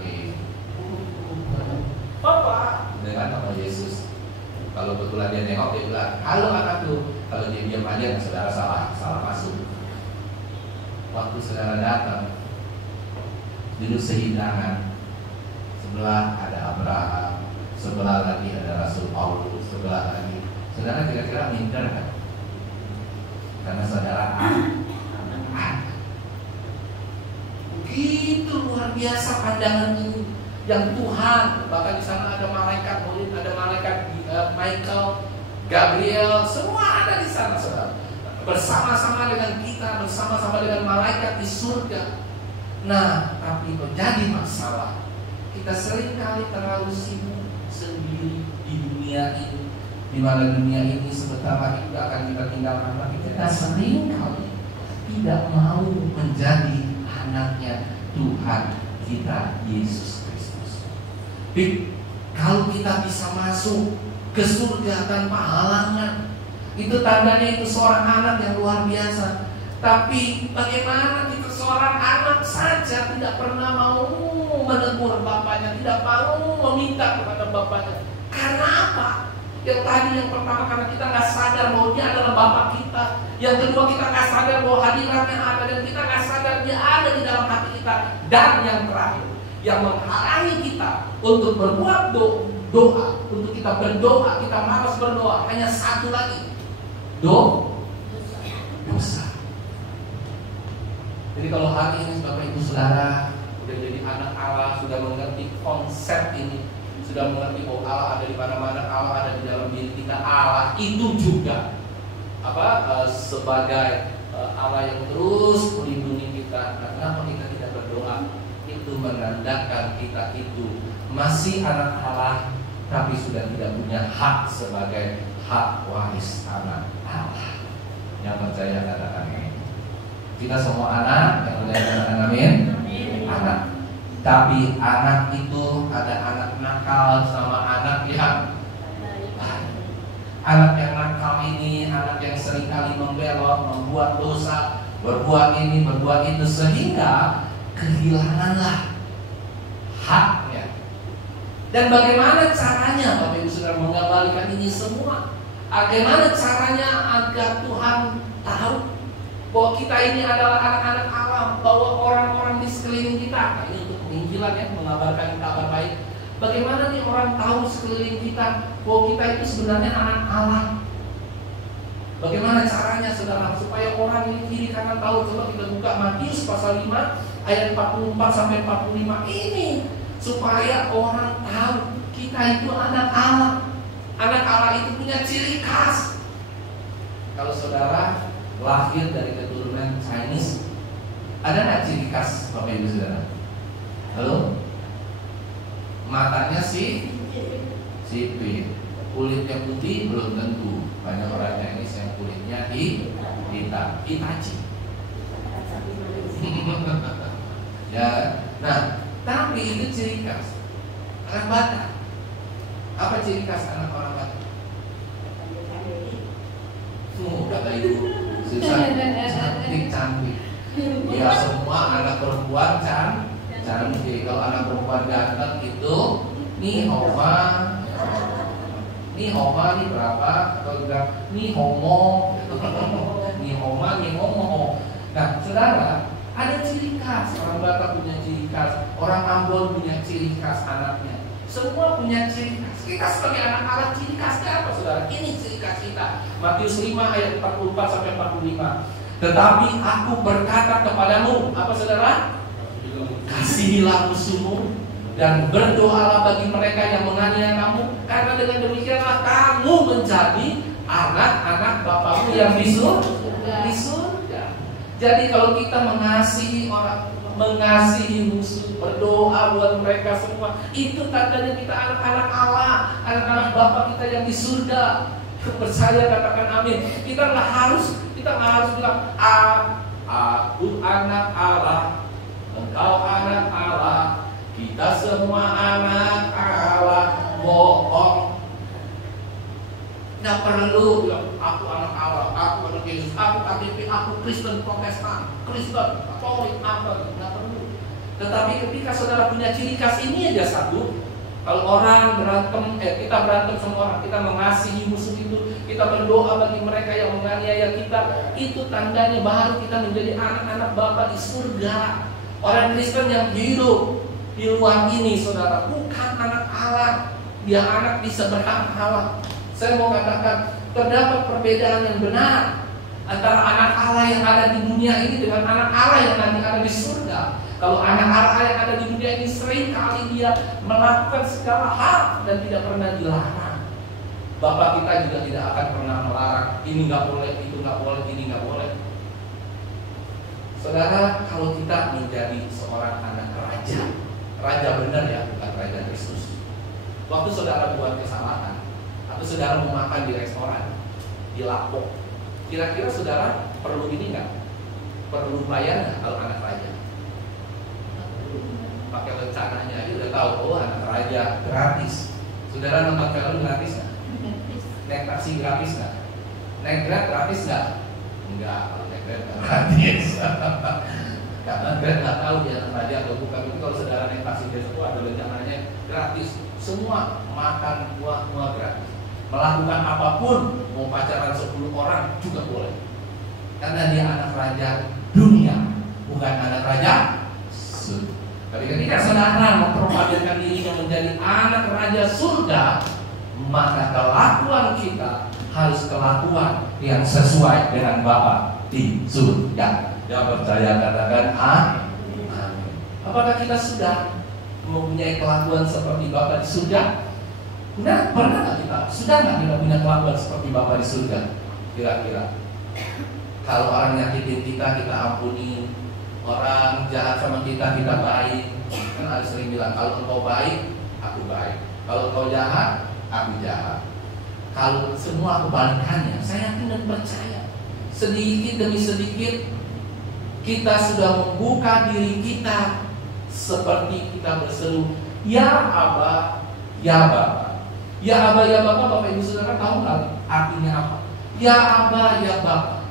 Papa dengan nama Yesus? Kalau betulan dia nengok, dia bilang, halo anakku. Kalau dia diam aja, saudara salah masuk. Waktu saudara datang, duduk sehidangan, sebelah ada Abraham, sebelah lagi ada Rasul Paulus, sebelah lagi. Saudara kira-kira minder kan? Karena saudara begitu luar biasa pandangan ini. Yang Tuhan, bahkan di sana ada malaikat murid, ada malaikat Michael, Gabriel, semua ada di sana, saudara. Bersama-sama dengan kita, bersama-sama dengan malaikat di surga. Nah, tapi menjadi masalah, kita seringkali terlalu sibuk sendiri di dunia ini, di mana dunia ini sebentar lagi juga akan kita tinggalkan. Tapi kita seringkali tidak mau menjadi anaknya Tuhan kita Yesus. Kalau kita bisa masuk ke surga tanpa halangan, itu tandanya itu seorang anak yang luar biasa. Tapi bagaimana kita seorang anak saja tidak pernah mau menegur bapaknya, tidak mau meminta kepada bapaknya. Karena apa? Yang pertama karena kita nggak sadar bahwa dia adalah bapak kita. Yang kedua kita nggak sadar bahwa hadiratnya ada, dan kita nggak sadar dia ada di dalam hati kita. Dan yang terakhir, yang menghalangi kita untuk berbuat doa, untuk kita berdoa, kita malas berdoa, hanya satu lagi, dosa. Jadi kalau hari ini Bapak Ibu Saudara sudah jadi anak Allah, sudah mengerti konsep ini, sudah mengerti bahwa Allah ada di mana-mana, Allah ada di dalam diri kita, Allah itu juga sebagai Allah yang terus melindungi kita. Nah, kenapa kita tidak berdoa? Itu menandakan kita itu masih anak Allah, tapi sudah tidak punya hak sebagai hak waris anak Allah. Yang percaya katakan amin. Kita semua anak, yang percaya katakan amin. Anak. Tapi anak itu ada anak nakal sama anak yang baik. Anak yang nakal ini anak yang seringkali membelot, membuat dosa, berbuat ini, berbuat itu, sehingga kehilanganlah haknya. Dan bagaimana caranya Bapak Ibu Saudara mengembalikan ini semua? Bagaimana caranya agar Tuhan tahu bahwa kita ini adalah anak-anak Allah, bahwa orang-orang di sekeliling kita, nah ini untuk penginjilan ya, mengabarkan kabar baik. Bagaimana nih orang tahu sekeliling kita bahwa kita itu sebenarnya anak Allah? Bagaimana caranya saudara supaya orang ini kiri kanan tahu? Coba kita buka Matius pasal 5 ayat 44 sampai 45 ini, supaya orang tahu kita itu anak Allah. Anak Allah itu punya ciri khas. Kalau saudara lahir dari keturunan Chinese, ada nggak ciri khas Bapak Ibu Saudara? Halo? Matanya sipit, kulitnya putih belum tentu. Banyak orang Chinese yang kulitnya hitam, Itachi. Ya, nah, tapi itu ciri khas anak Batak. Apa ciri khas anak orang Batak? Kata ibu, cantik. Ya, semua anak perempuan cantik. Kalau anak perempuan ganteng itu nih Homa nih berapa? Atau juga nih homo. Nih Homa. Nah, saudara, Ada ciri khas, orang Batak punya ciri khas, orang Ambon punya ciri khas anaknya. Semua punya ciri khas. Kita sebagai anak Allah, ciri khasnya apa saudara? Ini ciri khas kita. Matius 5 ayat 44 sampai 45. Tetapi aku berkata kepadamu, apa saudara? Kasihilah musuhmu dan berdoalah bagi mereka yang menganiaya kamu, karena dengan demikianlah kamu menjadi anak-anak Bapamu yang di surga. Jadi kalau kita mengasihi orang, mengasihi musuh, berdoa buat mereka semua, itu tandanya kita anak-anak Allah, anak-anak Bapa kita yang di surga. Percaya, katakan amin. Kita nggak harus bilang, aku anak Allah, engkau anak Allah, kita semua anak Allah. Bohong. Nggak perlu bilang aku anak Allah, aku anak Yesus, aku KTP, aku Kristen Protestan, Kristen Katolik, apa? Nggak perlu. Tetapi ketika saudara punya ciri khas ini aja satu, kalau orang berantem, kita berantem sama orang, kita mengasihi musuh itu, kita berdoa bagi mereka yang menganiaya kita, itu tandanya baru kita menjadi anak-anak Bapa di surga. Orang Kristen yang hidup di luar ini, saudara, bukan anak Allah, dia anak di seberang Allah. Saya mau katakan, terdapat perbedaan yang benar antara anak Allah yang ada di dunia ini dengan anak Allah yang nanti ada di surga. Kalau anak Allah yang ada di dunia ini sering kali dia melakukan segala hal dan tidak pernah dilarang. Bapak kita juga tidak akan pernah melarang, ini nggak boleh, itu nggak boleh, ini nggak boleh. Saudara, kalau kita menjadi seorang anak raja benar ya, bukan raja Kristus. Waktu saudara buat kesalahan, atau saudara mau makan di restoran, di lapok, kira-kira saudara perlu ini nggak? Perlu bayar nggak kalau anak raja? Pakai rencananya aja udah tahu, oh anak raja gratis. Saudara nonton film gratis nggak? Naik taksi gratis nggak? Naik Grab gratis nggak? Enggak, kalau naik Grab gratis. Karena Grab nggak tahu dia anak raja atau bukan. Tapi kalau saudara naik taksi desa itu ada rencananya gratis. Semua makan semua gratis. Melakukan apapun, mau pacaran 10 orang juga boleh. Karena dia anak raja dunia, bukan anak raja surga. Tapi ketika saudara mempropagandakan dirinya menjadi anak raja surga, maka kelakuan kita harus kelakuan yang sesuai dengan Bapa di surga. Yang percaya katakan amin. Apakah kita sudah mempunyai kelakuan seperti Bapa di surga? Pernah nggak kita? Sudah nggak kita punya kelakuan seperti Bapa di surga? Kira-kira kalau orang nyakitin kita, kita ampuni. Orang jahat sama kita, kita baik. Kan ada sering bilang, kalau engkau baik, aku baik. Kalau engkau jahat, aku jahat. Kalau semua kebalikannya, saya yakin dan percaya, sedikit demi sedikit kita sudah membuka diri kita seperti kita berseru, ya Aba, ya Bapa. Ya Aba, ya Bapa, Bapak Ibu Saudara tahu nggak artinya apa? Ya Aba, ya Bapa.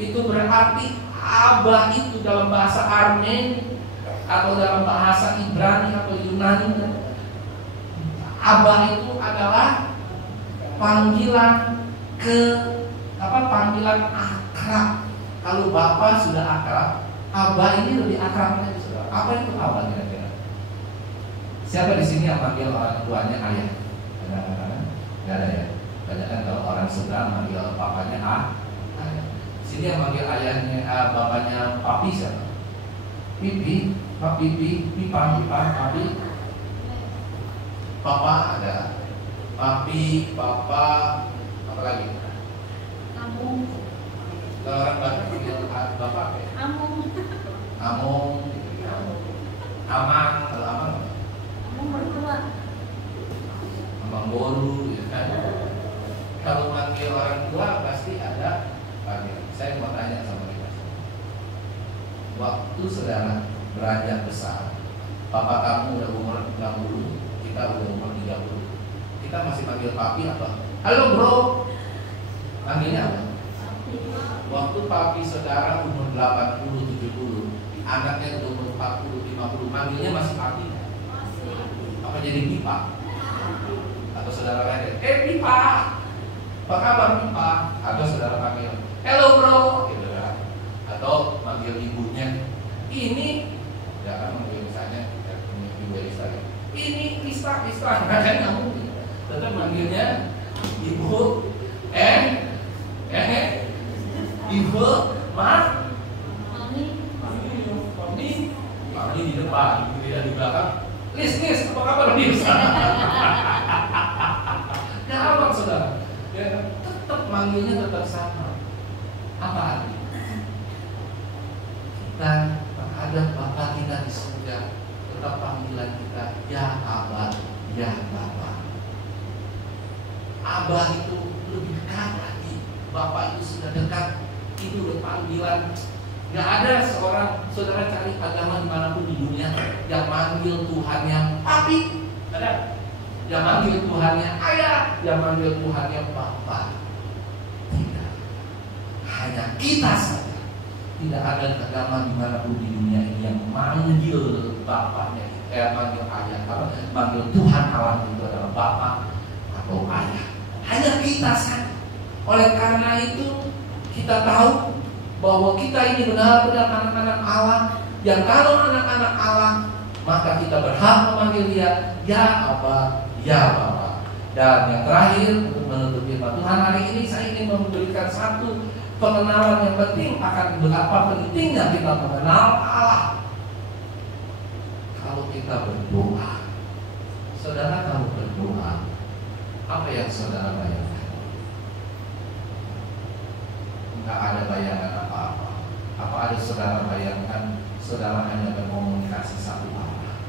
Itu berarti Aba itu dalam bahasa Armeni atau dalam bahasa Ibrani atau Yunani, Aba itu adalah panggilan panggilan akrab. Kalau Bapa sudah akrab, Aba ini lebih akrab lagi, saudara. Apa itu Aba kira-kira? Siapa di sini yang panggil orang tuanya ayah? Tidak ada ya. Banyak kalau orang Sunda manggil papanya ayah. Sini yang manggil ayahnya, bapaknya papi siapa? Pipi, pak pipi, pipa, papi. Papa ada, papi, papa, apa lagi? Amung. Orang Batak panggil bapak apa ya? Amung. Amung, amang, kalau amang apa? Amung mertua. Amang boru, ya kan? Kalau manggil orang tua pasti ada panggil. Saya mau tanya sama kita. Waktu saudara beranjak besar, papa kamu udah umur 60, kita udah umur 30. Kita masih panggil papi apa? Halo bro. Panggilnya apa? Waktu papi saudara umur 80, 70, anaknya udah umur 40, 50, panggilnya masih papi? Apa jadi pipa? Atau saudara lain? Pipa. Apa kabar pipa? Atau saudara panggil, hello bro, gitu kan? Atau manggil ibunya, Ini ya kan misalnya ibu Elisa, ini Lista, nggak ada mungkin. Tetap manggilnya ibu, ibu, mami di depan, tidak di belakang. Lis, apa kabar Lis? Gampang saudara. Ya, tetap manggilnya tetap sama. Apa artinya? Kita terhadap Bapa kita di surga, tetap panggilan kita ya Abah, ya Bapa. Abah itu lebih dekat lagi. Bapak itu sudah dekat. Itu udah panggilan. Gak ada seorang saudara cari agama dimanapun di dunia yang manggil Tuhannya Papi. Ada? Yang manggil Tuhannya Ayah, yang manggil Tuhannya Bapa. Tidak. Hanya kita saja. Tidak ada agama dimanapun di dunia ini yang manggil Bapaknya, manggil Ayah, manggil Tuhan Allah itu adalah Bapa atau Ayah. Hanya kita saja. Oleh karena itu kita tahu bahwa kita ini benar-benar anak-anak Allah, yang kalau anak-anak Allah maka kita berhak memanggil Dia ya Abba, ya Bapa. Dan yang terakhir untuk menutup firman Tuhan hari ini, saya ingin memberikan satu pengenalan yang penting akan betapa pentingnya kita mengenal Allah. Kalau kita berdoa, saudara, kalau berdoa, apa yang saudara bayangkan? Enggak ada bayangan apa-apa. Apa ada saudara bayangkan saudara hanya berkomunikasi satu arah?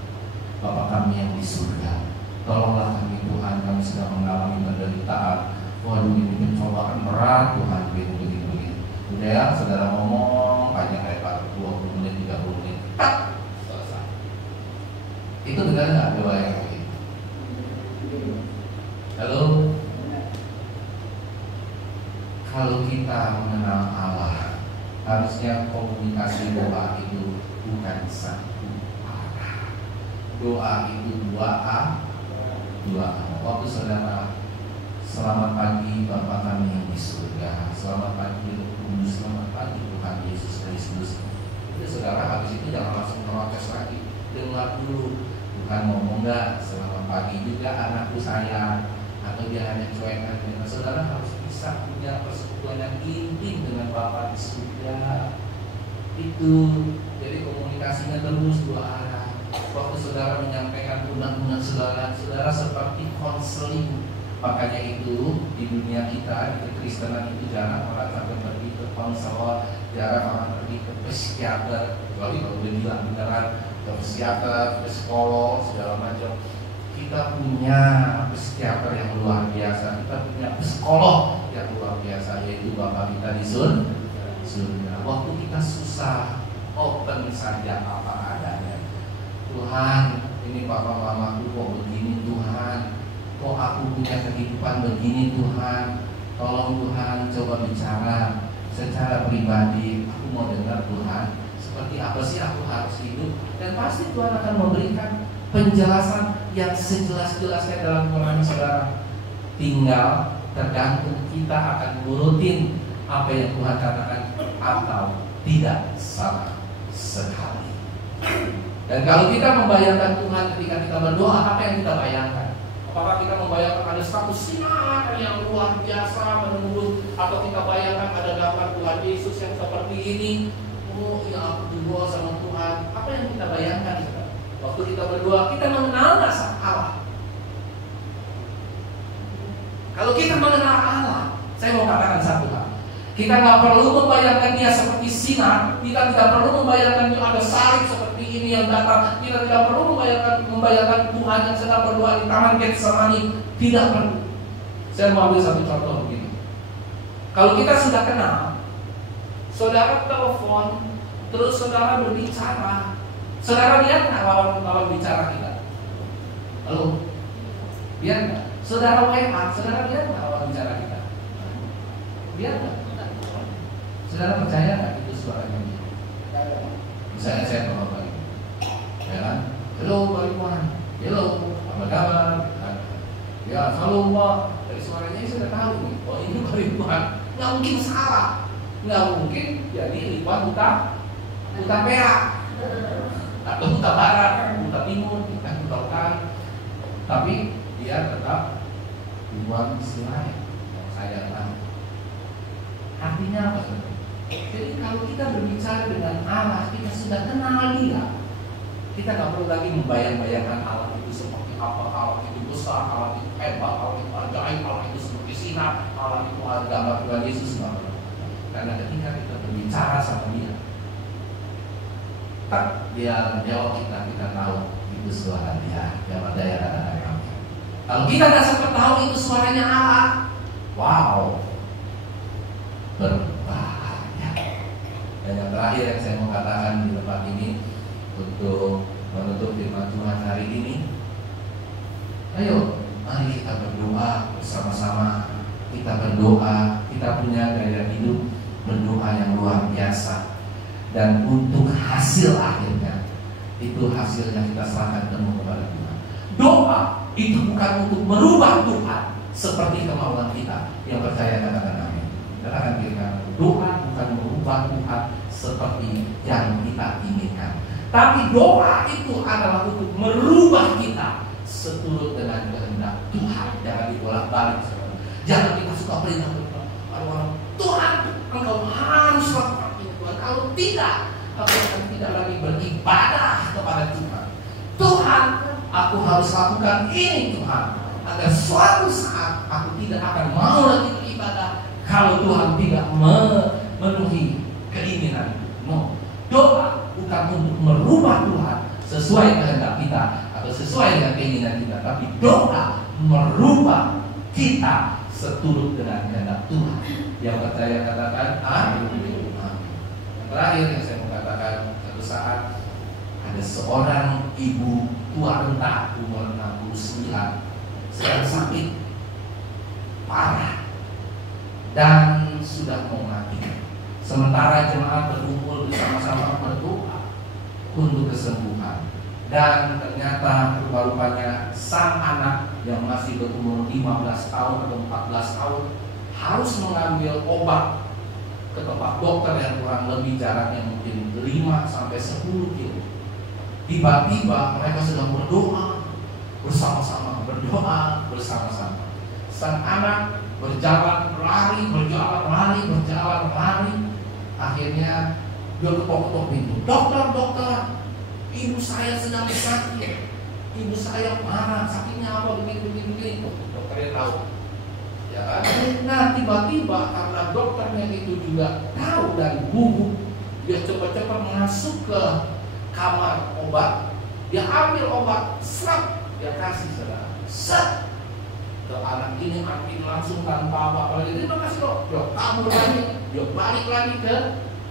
Bapa kami yang di surga, tolonglah kami Tuhan, kami sedang mengalami penderitaan. Waduh, ini pencobaan berat Tuhan, begini. Udah ya, saudara ngomong panjang lebar 20 menit, 30 menit, tak selesai. Itu dengar nggak doa yang begitu? Halo? Kalau kita mengenal Allah, harusnya komunikasi doa itu bukan satu arah. Doa itu dua arah. Waktu saudara selamat pagi Bapa kami yang di surga, selamat pagi Roh Kudus, selamat pagi Tuhan Yesus Kristus. Itu saudara habis itu jangan langsung protes lagi. Dengar dulu Tuhan ngomong nggak, selamat pagi juga anakku sayang, atau dia hanya cuekan. Saudara harus bisa punya persekutuan yang intim dengan Bapa di surga. Itu jadi komunikasinya terus dua arah. Waktu saudara menyampaikan undang-undang saudara seperti konseling. Makanya itu di dunia kita, di Kristenan itu jarang orang sampai pergi ke konselor, jarang orang pergi ke psikiater. Kecuali kalau udah bilang beneran ke psikiater, ke psikolog, segala macam. Kita punya psikiater yang luar biasa, kita punya psikolog yang luar biasa, yaitu Bapak kita di surga. Waktu kita susah, open saja apa adanya. Tuhan, ini papa mamaku kok begini Tuhan, kok aku punya kehidupan begini Tuhan, tolong Tuhan coba bicara secara pribadi, aku mau dengar Tuhan, seperti apa sih aku harus hidup, dan pasti Tuhan akan memberikan penjelasan yang sejelas-jelasnya dalam firman saudara. Tinggal tergantung kita akan nurutin apa yang Tuhan katakan atau tidak sama sekali. Dan kalau kita membayangkan Tuhan ketika kita berdoa, apa yang kita bayangkan? Apakah kita membayangkan ada satu sinar yang luar biasa menembus, atau kita bayangkan ada gambar Tuhan Yesus yang seperti ini? Oh ya, aku berdoa sama Tuhan. Apa yang kita bayangkan? Waktu kita berdoa, kita mengenal nggak sama Allah? Kalau kita mengenal Allah, saya mau katakan satu hal. Kita nggak perlu membayangkan Dia seperti sinar. Kita tidak perlu membayangkan Dia ada salib seperti ini yang datang. Kita tidak perlu membayangkan Tuhan yang sedang berdoa di taman Getsemani. Tidak perlu. Saya mau ambil satu contoh begini. Kalau kita sudah kenal, saudara telepon, terus saudara berbicara. Saudara lihat nggak lawan bicara kita? Halo? Lihat nggak? Saudara WA, saudara lihat nggak lawan bicara kita? Lihat nggak? Saudara percaya nggak itu suaranya? Misalnya saya telepon lagi, ya kan? Halo Pak Iwan, halo, apa kabar? Ya, halo Pak. Dari suaranya saya sudah tahu nih. Oh ini Pak Iwan. Nggak mungkin salah, nggak mungkin jadi Iwan buta perak. atau Kuta Barat, Kuta Timur, Kuta Utara, tapi dia tetap dibuang istilahnya. Saya tahu. Artinya apa? Jadi kalau kita berbicara dengan Allah, kita sudah kenal Dia. Kita nggak perlu lagi membayang-bayangkan Allah itu seperti apa, Allah itu besar, Allah itu hebat, Allah itu ajaib, Allah itu seperti sinar, Allah itu agama Tuhan Yesus. Karena ketika kita berbicara sama Dia, Dia menjawab kita tahu itu suara Dia. Yang berdaya kata kami. Kalau kita nggak sempat tahu itu suaranya Allah, wow, berbahaya. Dan yang terakhir yang saya mau katakan di tempat ini untuk menutup firman Tuhan hari ini, ayo mari kita berdoa bersama-sama. Kita berdoa, kita punya gaya hidup berdoa yang luar biasa. Dan untuk hasil akhirnya, itu hasilnya kita serahkan penuh kepada Tuhan. Doa itu bukan untuk merubah Tuhan seperti kemauan kita. Yang percaya katakan amin. Katakan kira doa bukan merubah Tuhan seperti yang kita inginkan, tapi doa itu adalah untuk merubah kita seturut dengan kehendak Tuhan. Jangan dibolak-balik. Jangan kita suka perintah Tuhan, engkau harus lakukan itu. Kalau tidak, aku akan tidak lagi beribadah kepada Tuhan. Tuhan, aku harus lakukan ini Tuhan, agar suatu saat aku tidak akan mau lagi beribadah kalau Tuhan tidak memenuhi keinginan. No. Doa bukan untuk merubah Tuhan sesuai kehendak kita atau sesuai dengan keinginan kita, tapi doa merubah kita seturut dengan kehendak Tuhan. Yang percaya katakan amin. Yang terakhir yang saya mau katakan, satu saat ada seorang ibu tua renta umur 69 sedang sakit parah dan sudah mau mati. Sementara jemaat berkumpul bersama-sama berdoa untuk kesembuhan. Dan ternyata rupa-rupanya sang anak yang masih berumur 15 tahun atau 14 tahun harus mengambil obat ke tempat dokter yang kurang lebih jaraknya mungkin 5-10 kilo. Tiba-tiba mereka sedang berdoa bersama-sama, Sang anak berjalan, lari. Akhirnya dia ketok-ketok pintu. Dokter, ibu saya sedang sakit. Ibu saya marah, sakitnya apa begini. Dokternya tahu. Ya kan? Nah, tiba-tiba karena dokternya itu juga tahu dan gugup, dia cepat-cepat masuk ke kamar obat. Dia ambil obat, dia kasih saudara. Ke anak ini langsung tanpa apa-apa lagi. Terima kasih dok. Dia kabur lagi, dia balik lagi ke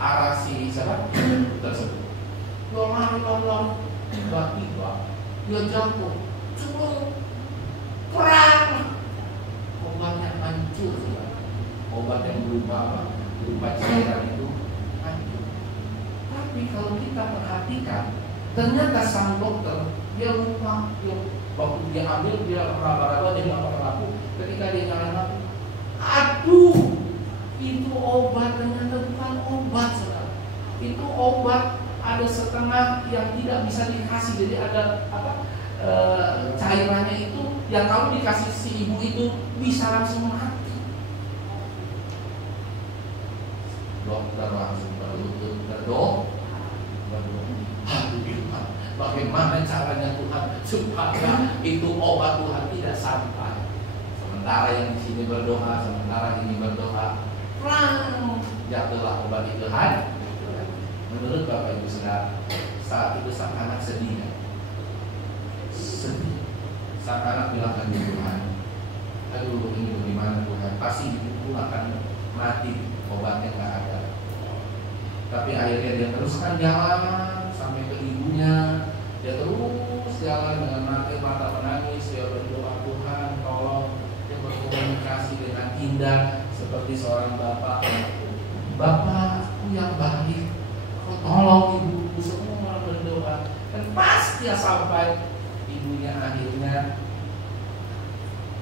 arah si saudara tersebut. Dia lari, tiba-tiba dia jatuh, perang. Obatnya hancur, obat yang berupa cairan itu hancur. Tapi kalau kita perhatikan, ternyata sang dokter dia lupa, waktu dia ambil dia raba-raba, dia nggak pakai lampu. Ketika dia nyalain lampu, aduh, itu obat ternyata bukan obat, saudara. Itu obat ada setengah yang tidak bisa dikasih, jadi ada cairannya itu yang kalau dikasih si ibu itu bisa langsung mati. Dokter langsung berlutut berdoa. Aduh Tuhan, bagaimana caranya Tuhan supaya itu obat Tuhan tidak sampai. Sementara yang di sini berdoa, jatuhlah obat itu hancur. Menurut Bapak Ibu Saudara, saat itu sang anak sedih. Sang anak bilang ke Tuhan, aduh ini bagaimana Tuhan, pasti ibuku akan mati, obatnya nggak ada. Tapi akhirnya dia teruskan jalan sampai ke ibunya. Dia terus jalan dengan mata menangis. Dia berdoa, Tuhan tolong. Dia berkomunikasi dengan indah seperti seorang bapak. Bapakku yang baik, kau tolong ibuku. Semua berdoa. Dan pas dia sampai, ibunya akhirnya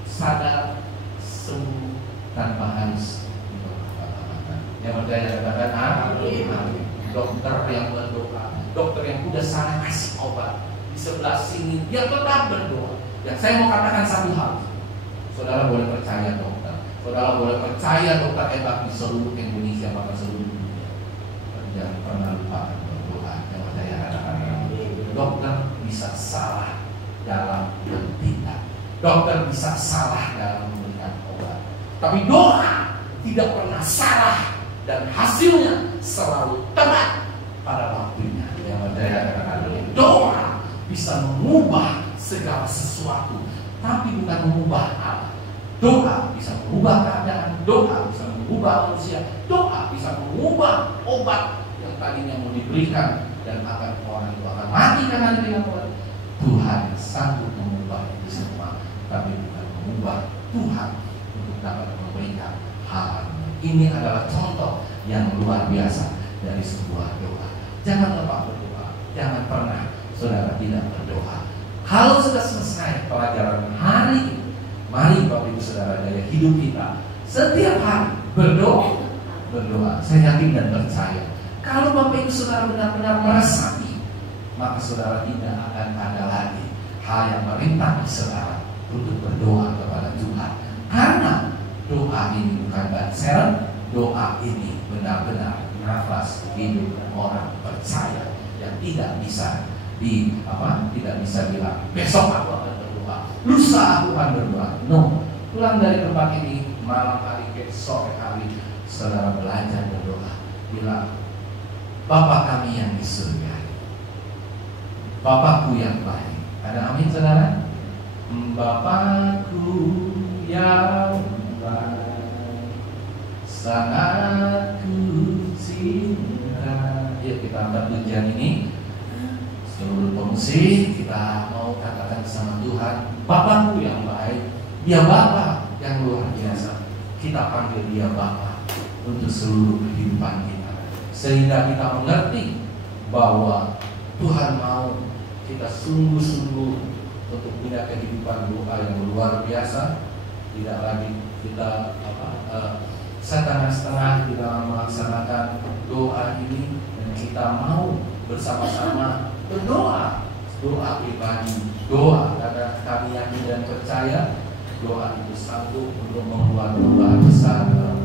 sadar, sembuh tanpa harus yang percaya katakan amin. Dokter yang berdoa, dokter yang udah salah kasih obat di sebelah sini, dia tetap berdoa. Dan saya mau katakan satu hal, saudara boleh percaya dokter, saudara boleh percaya dokter hebat di seluruh Indonesia bahkan seluruh dunia. Jangan pernah lupa berdoa. Yang saya katakan, dokter bisa salah dalam bertindak, dokter bisa salah dalam memberikan obat, tapi doa tidak pernah salah dan hasilnya selalu tepat pada waktunya. Yang saya katakan, doa bisa mengubah segala sesuatu, tapi bukan mengubah Allah. Doa bisa mengubah keadaan, doa bisa mengubah manusia, doa bisa mengubah obat yang tadinya mau diberikan dan akan orang itu akan mati karena diberikan obat. Tuhan sanggup mengubah itu semua, tapi bukan mengubah Tuhan untuk dapat memberikan hal. Ini adalah contoh yang luar biasa dari sebuah doa. Jangan lupa berdoa, jangan pernah saudara tidak berdoa. Kalau sudah selesai pelajaran hari ini, mari Bapak Ibu Saudara gaya hidup kita setiap hari berdoa. Saya yakin dan percaya, kalau Bapak Ibu Saudara benar-benar meresapi, maka saudara tidak akan ada lagi hal yang merintangi saudara untuk berdoa kepada Tuhan. Karena doa ini bukan banser, doa ini benar-benar nafas hidup orang percaya yang tidak bisa tidak bisa bilang besok aku akan berdoa, lusa aku akan berdoa. No, pulang dari tempat ini malam hari ke sore hari saudara belajar berdoa, bilang Bapa kami yang di surga, Bapakku yang baik. Ada amin saudara? Bapakku yang baik, sangat ku cinta. Yuk kita angkat pujian ini. Seluruh pemusik kita mau katakan sama Tuhan, Bapakku yang baik, Dia Bapa yang luar biasa. Kita panggil Dia Bapa untuk seluruh kehidupan kita, sehingga kita mengerti bahwa Tuhan mau kita sungguh-sungguh untuk punya kehidupan doa yang luar biasa. Tidak lagi kita setengah-setengah di dalam melaksanakan doa ini, dan kita mau bersama-sama berdoa, doa pribadi, doa karena kami yakin dan percaya doa itu sanggup untuk membuat perubahan besar dalam